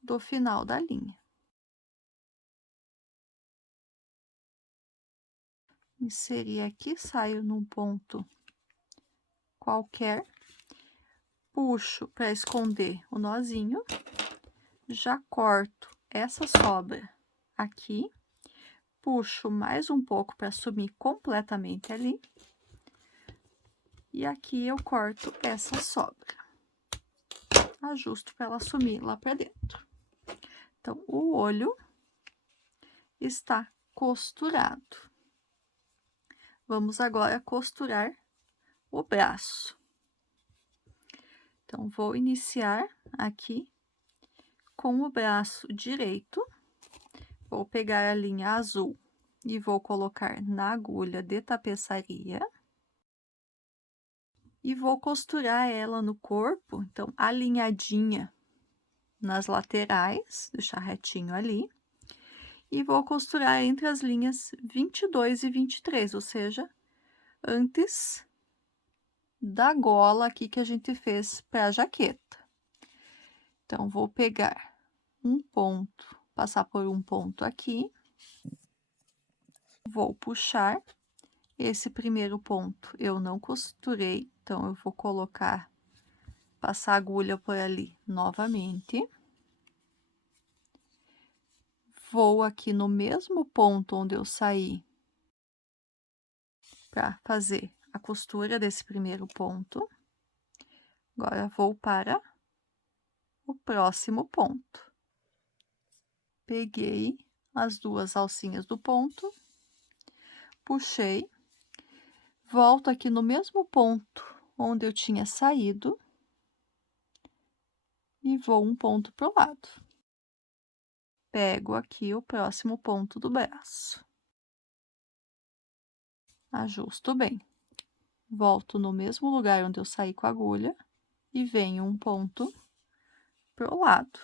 do final da linha. Inserir aqui, saio num ponto qualquer, puxo para esconder o nozinho, já corto essa sobra aqui, puxo mais um pouco para sumir completamente ali, e aqui eu corto essa sobra, ajusto para ela sumir lá para dentro. Então, o olho está costurado. Vamos agora costurar o braço. Então, vou iniciar aqui com o braço direito. Vou pegar a linha azul e vou colocar na agulha de tapeçaria. E vou costurar ela no corpo, então, alinhadinha nas laterais, deixar retinho ali. E vou costurar entre as linhas 22 e 23, ou seja, antes da gola aqui que a gente fez para a jaqueta. Então, vou pegar um ponto, passar por um ponto aqui. Vou puxar. Esse primeiro ponto eu não costurei, então eu vou colocar, passar a agulha por ali novamente. Vou aqui no mesmo ponto onde eu saí para fazer a costura desse primeiro ponto. Agora, vou para o próximo ponto. Peguei as duas alcinhas do ponto, puxei, volto aqui no mesmo ponto onde eu tinha saído e vou um ponto pro lado. Pego aqui o próximo ponto do braço. Ajusto bem. Volto no mesmo lugar onde eu saí com a agulha e venho um ponto pro lado.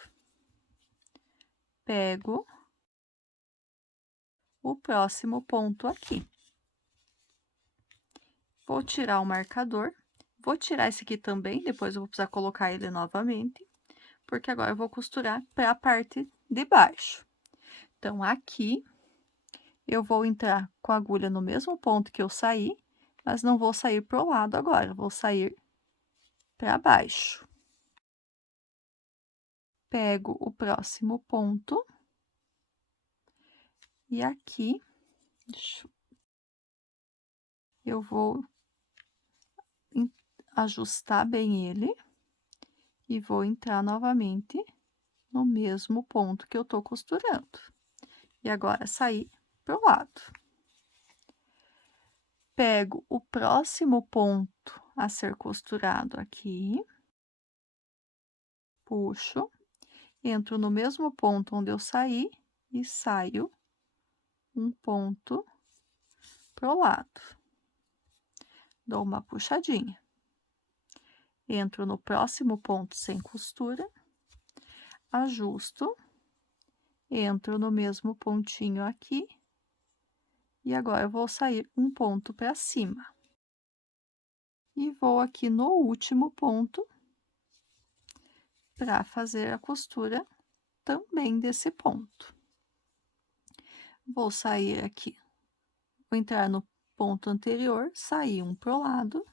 Pego o próximo ponto aqui. Vou tirar o marcador. Vou tirar esse aqui também, depois eu vou precisar colocar ele novamente, porque agora eu vou costurar para a parte de baixo. Então, aqui, eu vou entrar com a agulha no mesmo ponto que eu saí, mas não vou sair pro lado agora, vou sair para baixo. Pego o próximo ponto. E aqui, eu vou ajustar bem ele e vou entrar novamente no mesmo ponto que eu tô costurando. E agora, sair pro lado. Pego o próximo ponto a ser costurado aqui, puxo, entro no mesmo ponto onde eu saí e saio um ponto pro lado. Dou uma puxadinha. Entro no próximo ponto sem costura, ajusto, entro no mesmo pontinho aqui, e agora eu vou sair um ponto para cima. E vou aqui no último ponto para fazer a costura também desse ponto. Vou sair aqui, vou entrar no ponto anterior, sair um pro lado.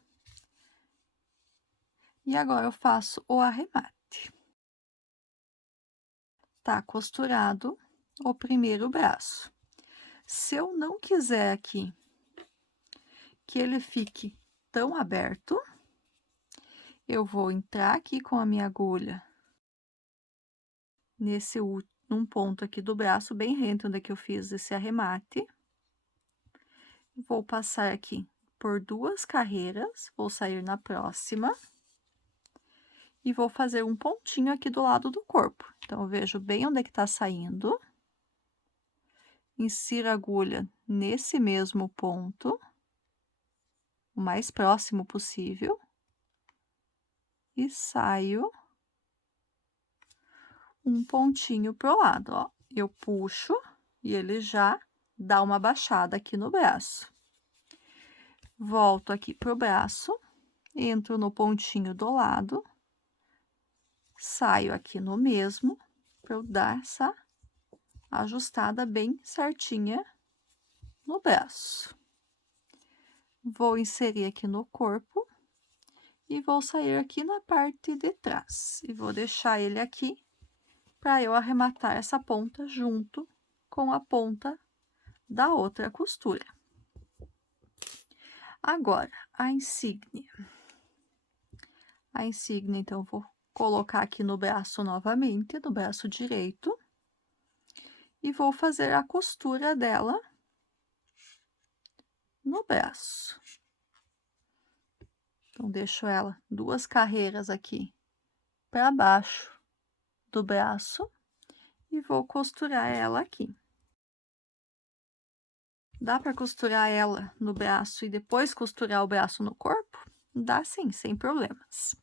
E agora eu faço o arremate. Tá costurado o primeiro braço. Se eu não quiser aqui que ele fique tão aberto, eu vou entrar aqui com a minha agulha num ponto aqui do braço, bem rente onde é que eu fiz esse arremate. Vou passar aqui por 2 carreiras, vou sair na próxima. E vou fazer um pontinho aqui do lado do corpo. Então, eu vejo bem onde é que tá saindo. Insiro a agulha nesse mesmo ponto, o mais próximo possível. E saio um pontinho pro lado, ó. Eu puxo e ele já dá uma baixada aqui no braço. Volto aqui pro braço, entro no pontinho do lado, saio aqui no mesmo, para eu dar essa ajustada bem certinha no braço. Vou inserir aqui no corpo e vou sair aqui na parte de trás. E vou deixar ele aqui para eu arrematar essa ponta junto com a ponta da outra costura. Agora, a insígnia. A insígnia, então, eu vou colocar aqui no braço novamente, no braço direito. E vou fazer a costura dela no braço. Então, deixo ela 2 carreiras aqui para baixo do braço e vou costurar ela aqui. Dá para costurar ela no braço e depois costurar o braço no corpo? Dá sim, sem problemas.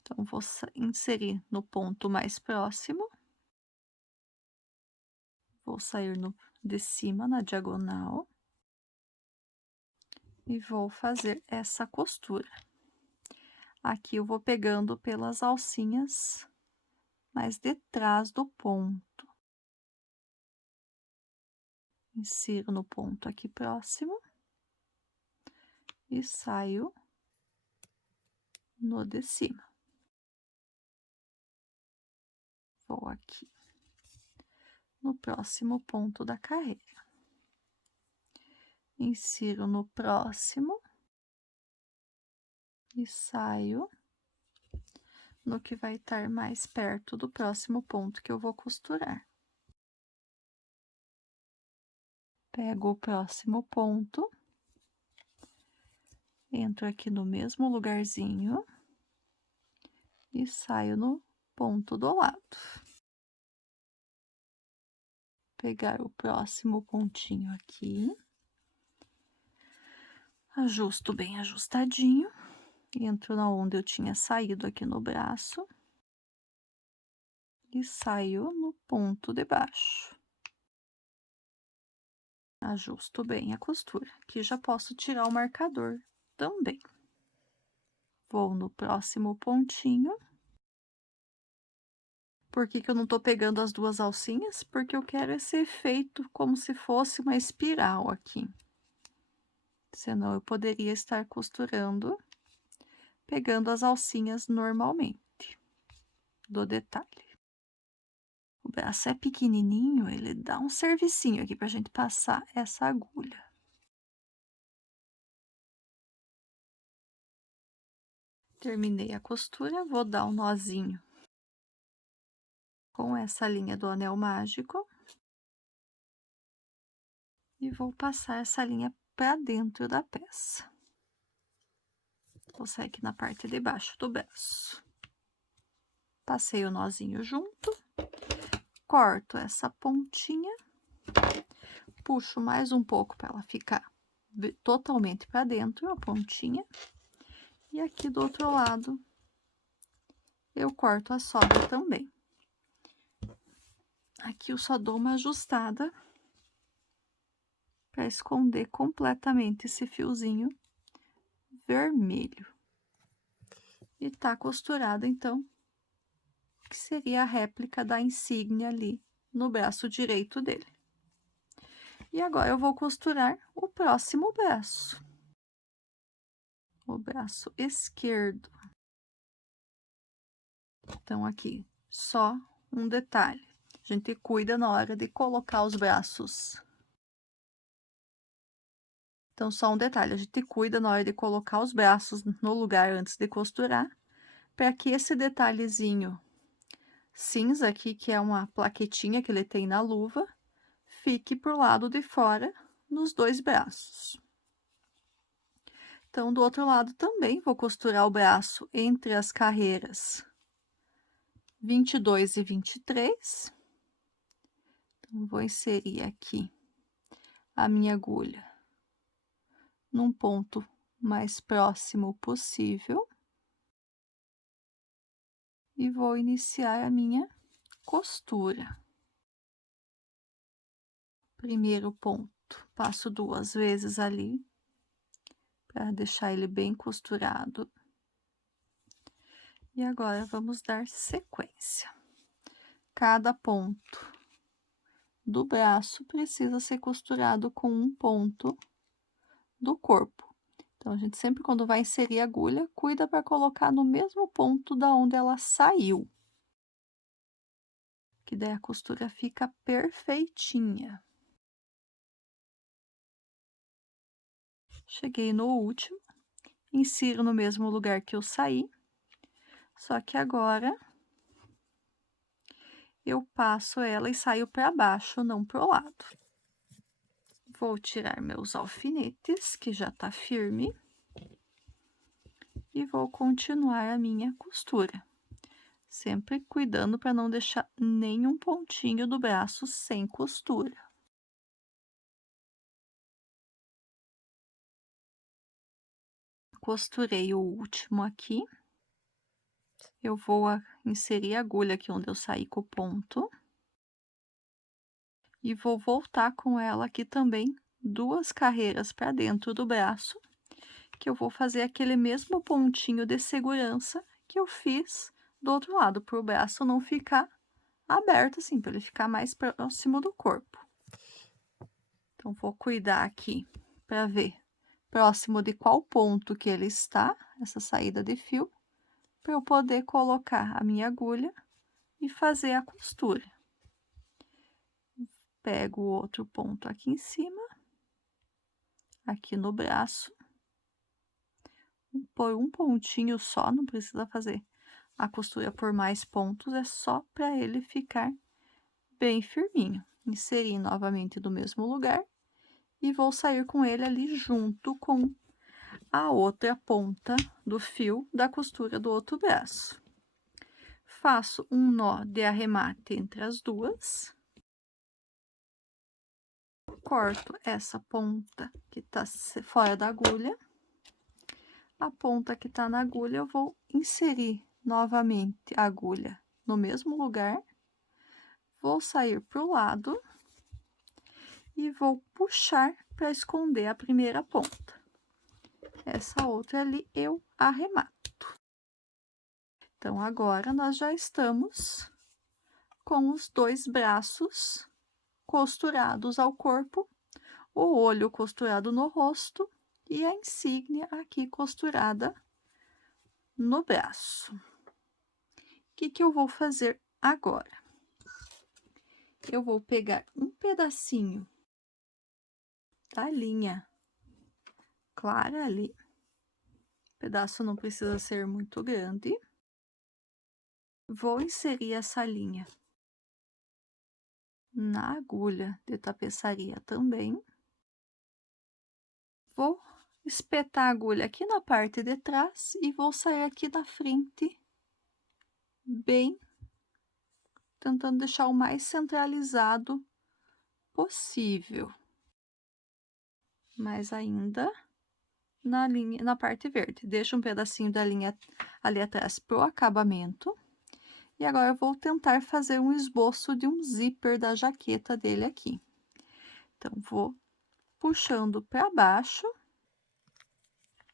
Então, vou inserir no ponto mais próximo. Vou sair de cima, na diagonal. E vou fazer essa costura. Aqui eu vou pegando pelas alcinhas mais de trás do ponto. Insiro no ponto aqui próximo. E saio no de cima. Vou aqui no próximo ponto da carreira. Insiro no próximo. E saio no que vai estar mais perto do próximo ponto que eu vou costurar. Pego o próximo ponto. Entro aqui no mesmo lugarzinho. E saio no ponto do lado. Pegar o próximo pontinho aqui. Ajusto bem ajustadinho. Entro na onde eu tinha saído aqui no braço. E saio no ponto de baixo. Ajusto bem a costura. Aqui já posso tirar o marcador também. Vou no próximo pontinho. Por que que eu não tô pegando as 2 alcinhas? Porque eu quero esse efeito como se fosse uma espiral aqui. Senão eu poderia estar costurando, pegando as alcinhas normalmente, do detalhe. O braço é pequenininho, ele dá um servicinho aqui pra gente passar essa agulha. Terminei a costura, vou dar um nozinho com essa linha do anel mágico. E vou passar essa linha para dentro da peça. Vou sair aqui na parte de baixo do braço. Passei o nozinho junto, corto essa pontinha, puxo mais um pouco para ela ficar totalmente para dentro, a pontinha. E aqui do outro lado, eu corto a sobra também. Aqui eu só dou uma ajustada para esconder completamente esse fiozinho vermelho. E tá costurada, então, que seria a réplica da insígnia ali no braço direito dele. E agora eu vou costurar o próximo braço, o braço esquerdo. Então, aqui, só um detalhe, a gente cuida na hora de colocar os braços. Então, só um detalhe, a gente cuida na hora de colocar os braços no lugar antes de costurar, para que esse detalhezinho cinza aqui, que é uma plaquetinha que ele tem na luva, fique pro lado de fora nos dois braços. Então, do outro lado também vou costurar o braço entre as carreiras 22 e 23. Então, vou inserir aqui a minha agulha num ponto mais próximo possível e vou iniciar a minha costura. Primeiro ponto, passo 2 vezes ali para deixar ele bem costurado. E agora vamos dar sequência. Cada ponto do braço precisa ser costurado com um ponto do corpo. Então, a gente sempre, quando vai inserir a agulha, cuida para colocar no mesmo ponto da onde ela saiu. Que daí a costura fica perfeitinha. Cheguei no último, insiro no mesmo lugar que eu saí, só que agora eu passo ela e saio para baixo, não pro lado. Vou tirar meus alfinetes, que já tá firme, e vou continuar a minha costura. Sempre cuidando para não deixar nenhum pontinho do braço sem costura. Costurei o último aqui. Eu vou inserir a agulha aqui onde eu saí com o ponto. E vou voltar com ela aqui também 2 carreiras para dentro do braço, que eu vou fazer aquele mesmo pontinho de segurança que eu fiz do outro lado, para o braço não ficar aberto assim, para ele ficar mais próximo do corpo. Então, vou cuidar aqui para ver próximo de qual ponto que ele está, essa saída de fio, para eu poder colocar a minha agulha e fazer a costura. Pego o outro ponto aqui em cima, aqui no braço, por um pontinho só, não precisa fazer a costura por mais pontos, é só para ele ficar bem firminho. Inserir novamente no mesmo lugar e vou sair com ele ali junto com a outra ponta do fio da costura do outro braço. Faço um nó de arremate entre as duas. Corto essa ponta que tá fora da agulha. A ponta que tá na agulha eu vou inserir novamente a agulha no mesmo lugar. Vou sair pro lado e vou puxar para esconder a primeira ponta. Essa outra ali eu arremato. Então, agora nós já estamos com os 2 braços costurados ao corpo, o olho costurado no rosto e a insígnia aqui costurada no braço. O que que eu vou fazer agora? Eu vou pegar um pedacinho da linha clara ali. O pedaço não precisa ser muito grande. Vou inserir essa linha na agulha de tapeçaria também. Vou espetar a agulha aqui na parte de trás e vou sair aqui na frente, bem, tentando deixar o mais centralizado possível. Mas ainda na linha, na parte verde. Deixo um pedacinho da linha ali atrás pro acabamento. E agora eu vou tentar fazer um esboço de um zíper da jaqueta dele aqui. Então, vou puxando para baixo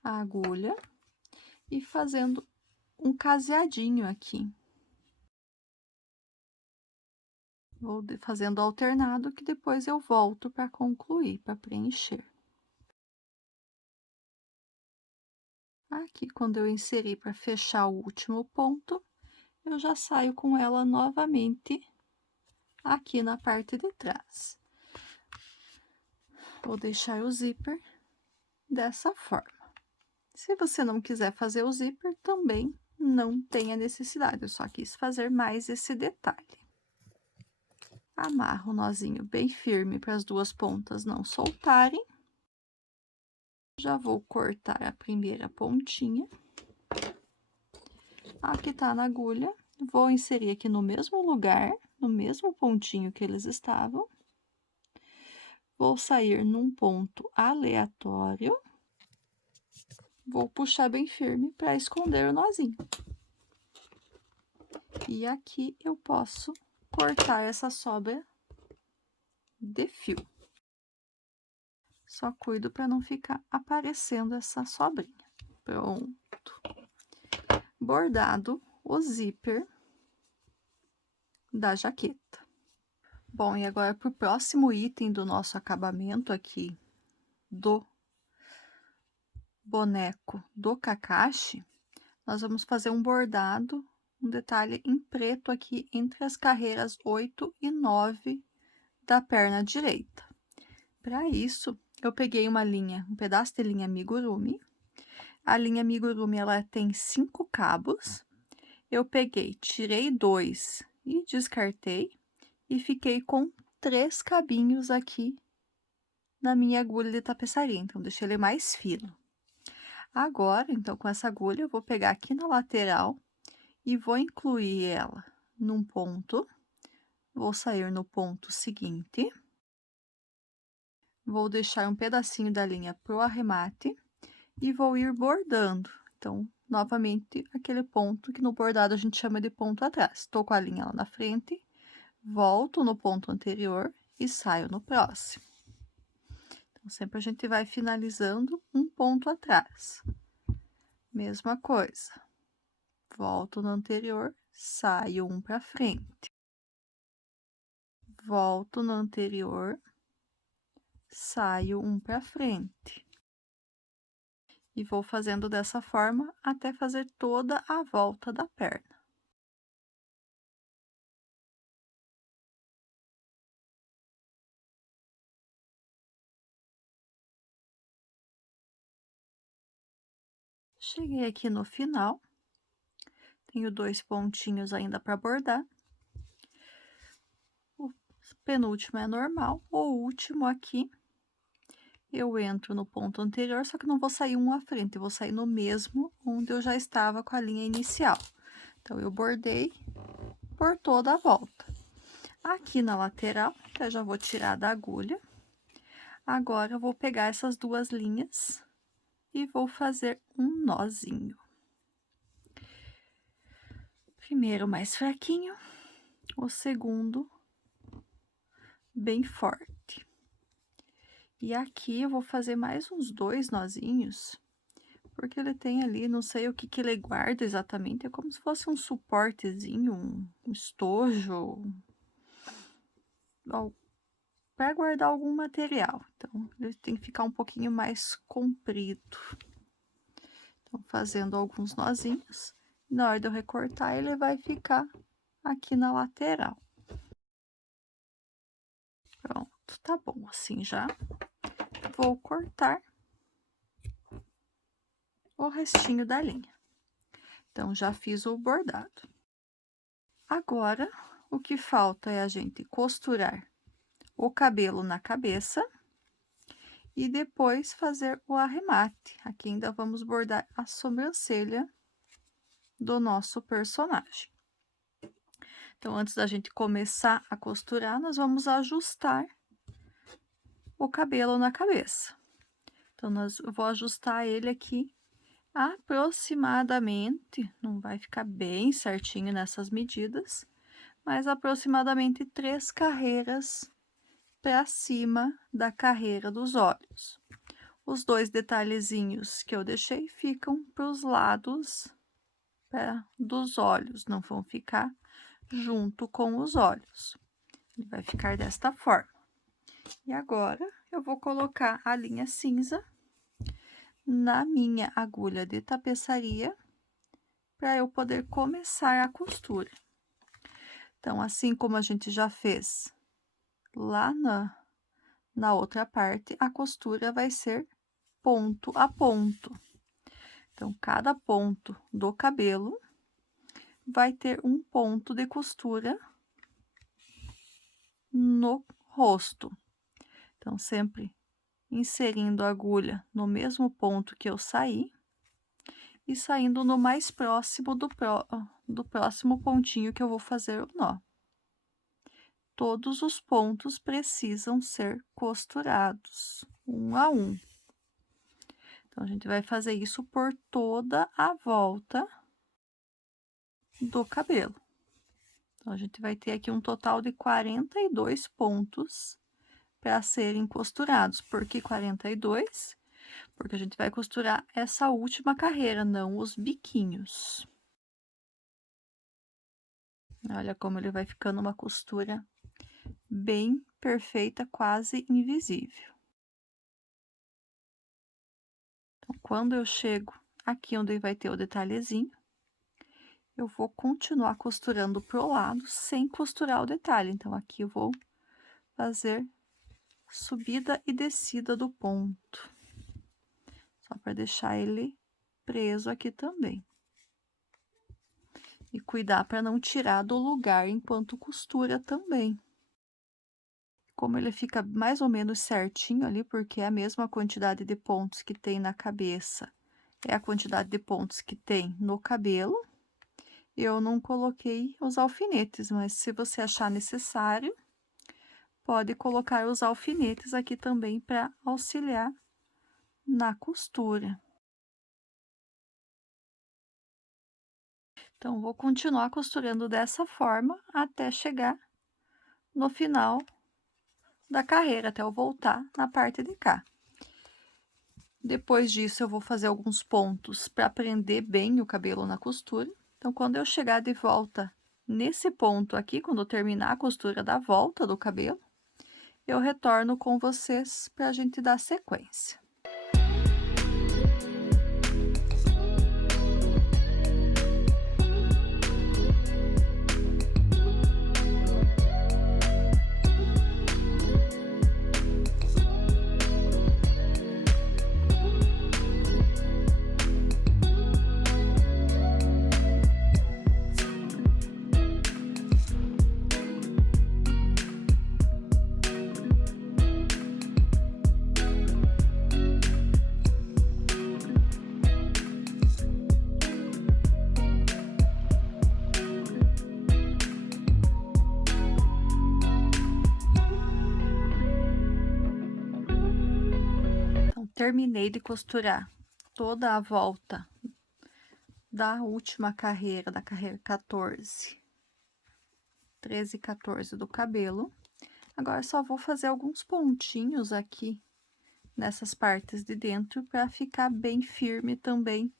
a agulha e fazendo um caseadinho aqui. Vou fazendo alternado, que depois eu volto para concluir, para preencher. Aqui, quando eu inserir para fechar o último ponto, eu já saio com ela novamente aqui na parte de trás. Vou deixar o zíper dessa forma. Se você não quiser fazer o zíper, também não tem a necessidade, eu só quis fazer mais esse detalhe. Amarro o nozinho bem firme para as duas pontas não soltarem. Já vou cortar a primeira pontinha. Aqui tá na agulha, vou inserir aqui no mesmo lugar, no mesmo pontinho que eles estavam. Vou sair num ponto aleatório. Vou puxar bem firme para esconder o nozinho. E aqui eu posso cortar essa sobra de fio. Só cuido para não ficar aparecendo essa sobrinha. Pronto. Bordado o zíper da jaqueta. Bom, e agora para o próximo item do nosso acabamento aqui do boneco do Kakashi, nós vamos fazer um bordado, um detalhe em preto aqui entre as carreiras 8 e 9 da perna direita. Para isso, eu peguei uma linha, um pedaço de linha amigurumi. A linha amigurumi, ela tem 5 cabos. Eu peguei, tirei 2 e descartei, e fiquei com 3 cabinhos aqui na minha agulha de tapeçaria, então deixei ele mais fino. Agora, então, com essa agulha, eu vou pegar aqui na lateral e vou incluir ela num ponto, vou sair no ponto seguinte, vou deixar um pedacinho da linha pro arremate e vou ir bordando. Então, novamente, aquele ponto que no bordado a gente chama de ponto atrás. Tô com a linha lá na frente, volto no ponto anterior e saio no próximo. Então, sempre a gente vai finalizando um ponto atrás. Mesma coisa. Volto no anterior, saio um para frente. Volto no anterior, saio um para frente. E vou fazendo dessa forma até fazer toda a volta da perna. Cheguei aqui no final, tenho 2 pontinhos ainda para bordar. O penúltimo é normal, o último aqui, eu entro no ponto anterior, só que não vou sair um à frente, eu vou sair no mesmo onde eu já estava com a linha inicial. Então, eu bordei por toda a volta. Aqui na lateral, eu já vou tirar da agulha. Agora, eu vou pegar essas 2 linhas e vou fazer um nozinho. Primeiro mais fraquinho, o segundo bem forte. E aqui eu vou fazer mais uns 2 nozinhos, porque ele tem ali, não sei o que que ele guarda exatamente, é como se fosse um suportezinho, um estojo, para guardar algum material. Então, ele tem que ficar um pouquinho mais comprido. Então, fazendo alguns nozinhos, na hora de eu recortar, ele vai ficar aqui na lateral. Pronto, tá bom assim já. Vou cortar o restinho da linha. Então, já fiz o bordado. Agora, o que falta é a gente costurar o cabelo na cabeça e depois fazer o arremate. Aqui ainda vamos bordar a sobrancelha do nosso personagem. Então, antes da gente começar a costurar, nós vamos ajustar o cabelo na cabeça. Então, eu vou ajustar ele aqui aproximadamente, não vai ficar bem certinho nessas medidas, mas aproximadamente 3 carreiras para cima da carreira dos olhos. Os 2 detalhezinhos que eu deixei ficam para os lados dos olhos, não vão ficar junto com os olhos. Ele vai ficar desta forma. E agora, eu vou colocar a linha cinza na minha agulha de tapeçaria, para eu poder começar a costura. Então, assim como a gente já fez lá na outra parte, a costura vai ser ponto a ponto. Então, cada ponto do cabelo vai ter um ponto de costura no rosto. Então, sempre inserindo a agulha no mesmo ponto que eu saí e saindo no mais próximo do próximo pontinho que eu vou fazer o nó. Todos os pontos precisam ser costurados, um a um. Então, a gente vai fazer isso por toda a volta do cabelo. Então, a gente vai ter aqui um total de 42 pontos para serem costurados. Por que 42? Porque a gente vai costurar essa última carreira, não os biquinhos. Olha como ele vai ficando uma costura bem perfeita, quase invisível. Então, quando eu chego aqui onde vai ter o detalhezinho, eu vou continuar costurando pro lado sem costurar o detalhe. Então, aqui eu vou fazer subida e descida do ponto, só para deixar ele preso aqui também. E cuidar para não tirar do lugar enquanto costura também. Como ele fica mais ou menos certinho ali, porque é a mesma quantidade de pontos que tem na cabeça, é a quantidade de pontos que tem no cabelo, eu não coloquei os alfinetes, mas se você achar necessário, pode colocar os alfinetes aqui também para auxiliar na costura. Então, vou continuar costurando dessa forma até chegar no final da carreira, até eu voltar na parte de cá. Depois disso, eu vou fazer alguns pontos para prender bem o cabelo na costura. Então, quando eu chegar de volta nesse ponto aqui, quando eu terminar a costura da volta do cabelo, eu retorno com vocês para a gente dar sequência. Terminei de costurar toda a volta da última carreira, da carreira 14, 13 e 14 do cabelo. Agora, só vou fazer alguns pontinhos aqui nessas partes de dentro para ficar bem firme também,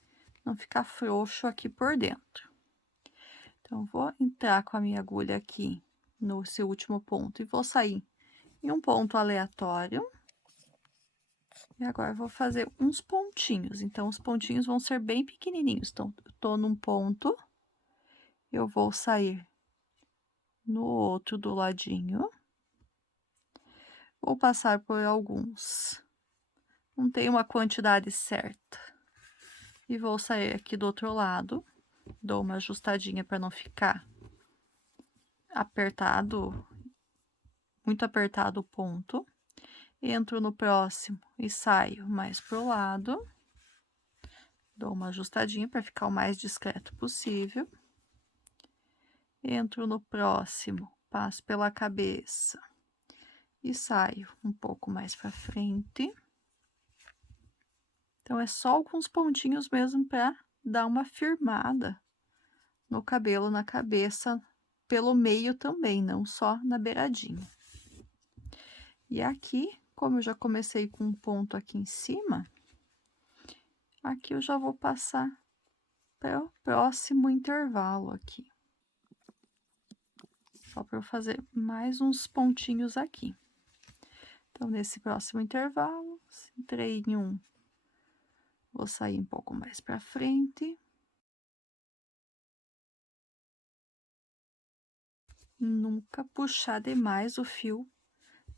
não ficar frouxo aqui por dentro. Então, vou entrar com a minha agulha aqui no seu último ponto e vou sair em um ponto aleatório. E agora, eu vou fazer uns pontinhos. Então, os pontinhos vão ser bem pequenininhos. Então, eu tô num ponto, eu vou sair no outro do ladinho. Vou passar por alguns. Não tem uma quantidade certa. E vou sair aqui do outro lado. Dou uma ajustadinha para não ficar apertado, muito apertado o ponto. Entro no próximo e saio mais pro lado. Dou uma ajustadinha para ficar o mais discreto possível. Entro no próximo, passo pela cabeça e saio um pouco mais para frente. Então, é só alguns pontinhos mesmo para dar uma firmada no cabelo, na cabeça, pelo meio também, não só na beiradinha. E aqui, como eu já comecei com um ponto aqui em cima, aqui eu já vou passar para o próximo intervalo aqui. Só para eu fazer mais uns pontinhos aqui. Então, nesse próximo intervalo, se entrei em um, vou sair um pouco mais para frente. Nunca puxar demais o fio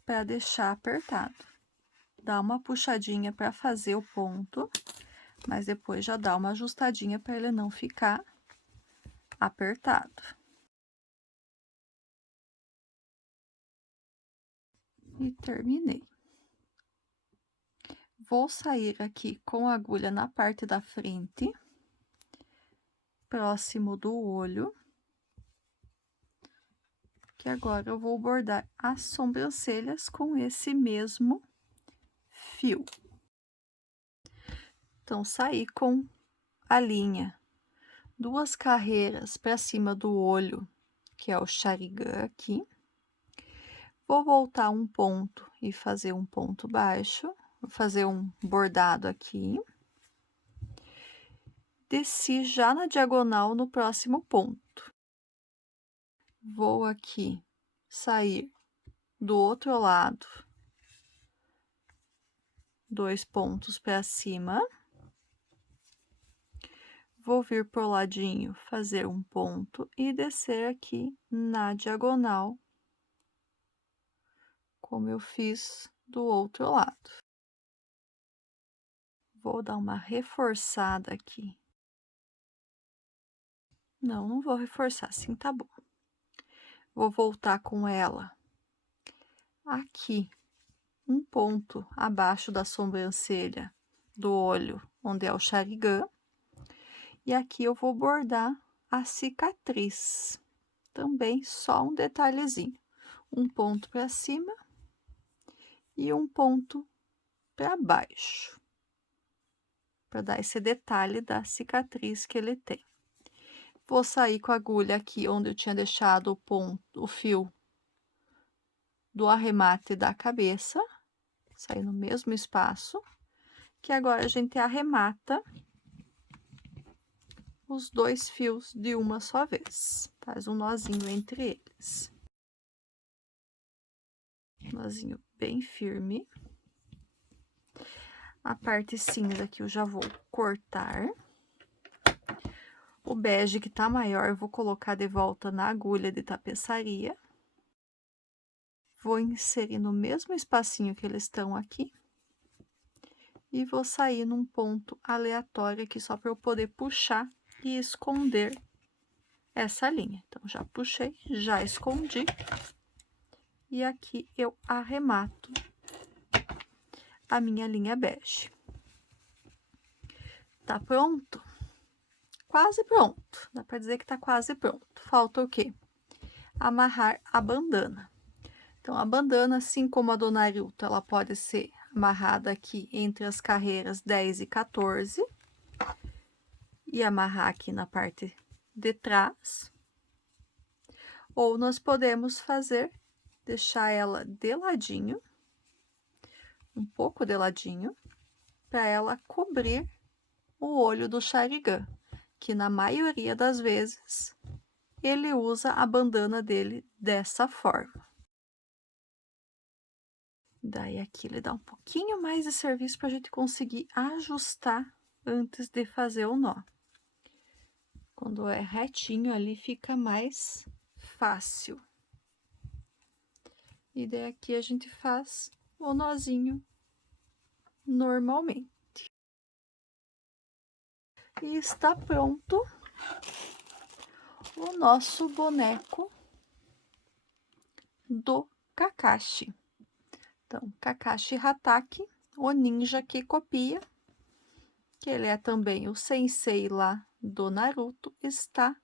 para deixar apertado. Dá uma puxadinha para fazer o ponto, mas depois já dá uma ajustadinha para ele não ficar apertado. E terminei. Vou sair aqui com a agulha na parte da frente, próximo do olho, que agora eu vou bordar as sobrancelhas com esse mesmo fio. Então, saí com a linha, 2 carreiras para cima do olho, que é o Charigan aqui. Vou voltar um ponto e fazer um ponto baixo, vou fazer um bordado aqui. Desci já na diagonal no próximo ponto. Vou aqui sair do outro lado, 2 pontos para cima. Vou vir pro ladinho, fazer um ponto e descer aqui na diagonal, como eu fiz do outro lado. Vou dar uma reforçada aqui. Não vou reforçar, assim tá bom. Vou voltar com ela aqui, um ponto abaixo da sobrancelha do olho, onde é o Charigan. E aqui eu vou bordar a cicatriz. Também só um detalhezinho. Um ponto para cima e um ponto para baixo, para dar esse detalhe da cicatriz que ele tem. Vou sair com a agulha aqui onde eu tinha deixado o ponto, o fio do arremate da cabeça, sair no mesmo espaço, que agora a gente arremata os 2 fios de uma só vez. Faz um nozinho entre eles. Nozinho bem firme. A parte cinza aqui eu já vou cortar. O bege que tá maior, eu vou colocar de volta na agulha de tapeçaria. Vou inserir no mesmo espacinho que eles estão aqui. E vou sair num ponto aleatório aqui, só para eu poder puxar e esconder essa linha. Então, já puxei, já escondi. E aqui eu arremato a minha linha bege. Tá pronto? Quase pronto. Dá para dizer que tá quase pronto. Falta o quê? Amarrar a bandana. Então, a bandana, assim como a do Naruto, ela pode ser amarrada aqui entre as carreiras 10 e 14. E amarrar aqui na parte de trás. Ou nós podemos fazer, deixar ela de ladinho, um pouco de ladinho, para ela cobrir o olho do Charigan, que na maioria das vezes ele usa a bandana dele dessa forma. Daí aqui ele dá um pouquinho mais de serviço para a gente conseguir ajustar antes de fazer o nó. Quando é retinho ali fica mais fácil. E daí aqui a gente faz o nozinho normalmente. E está pronto o nosso boneco do Kakashi. Então, Kakashi Hatake, o ninja que copia, que ele é também o sensei lá do Naruto, está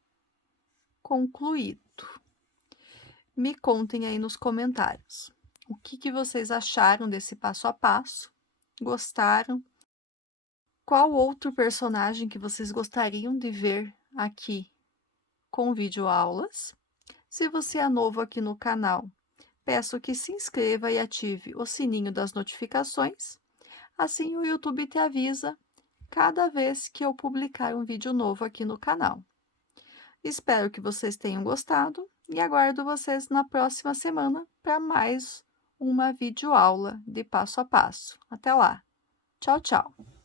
concluído. Me contem aí nos comentários o que vocês acharam desse passo a passo. Gostaram? Qual outro personagem que vocês gostariam de ver aqui com videoaulas? Se você é novo aqui no canal, peço que se inscreva e ative o sininho das notificações. Assim o YouTube te avisa cada vez que eu publicar um vídeo novo aqui no canal. Espero que vocês tenham gostado e aguardo vocês na próxima semana para mais uma videoaula de passo a passo. Até lá. Tchau, tchau.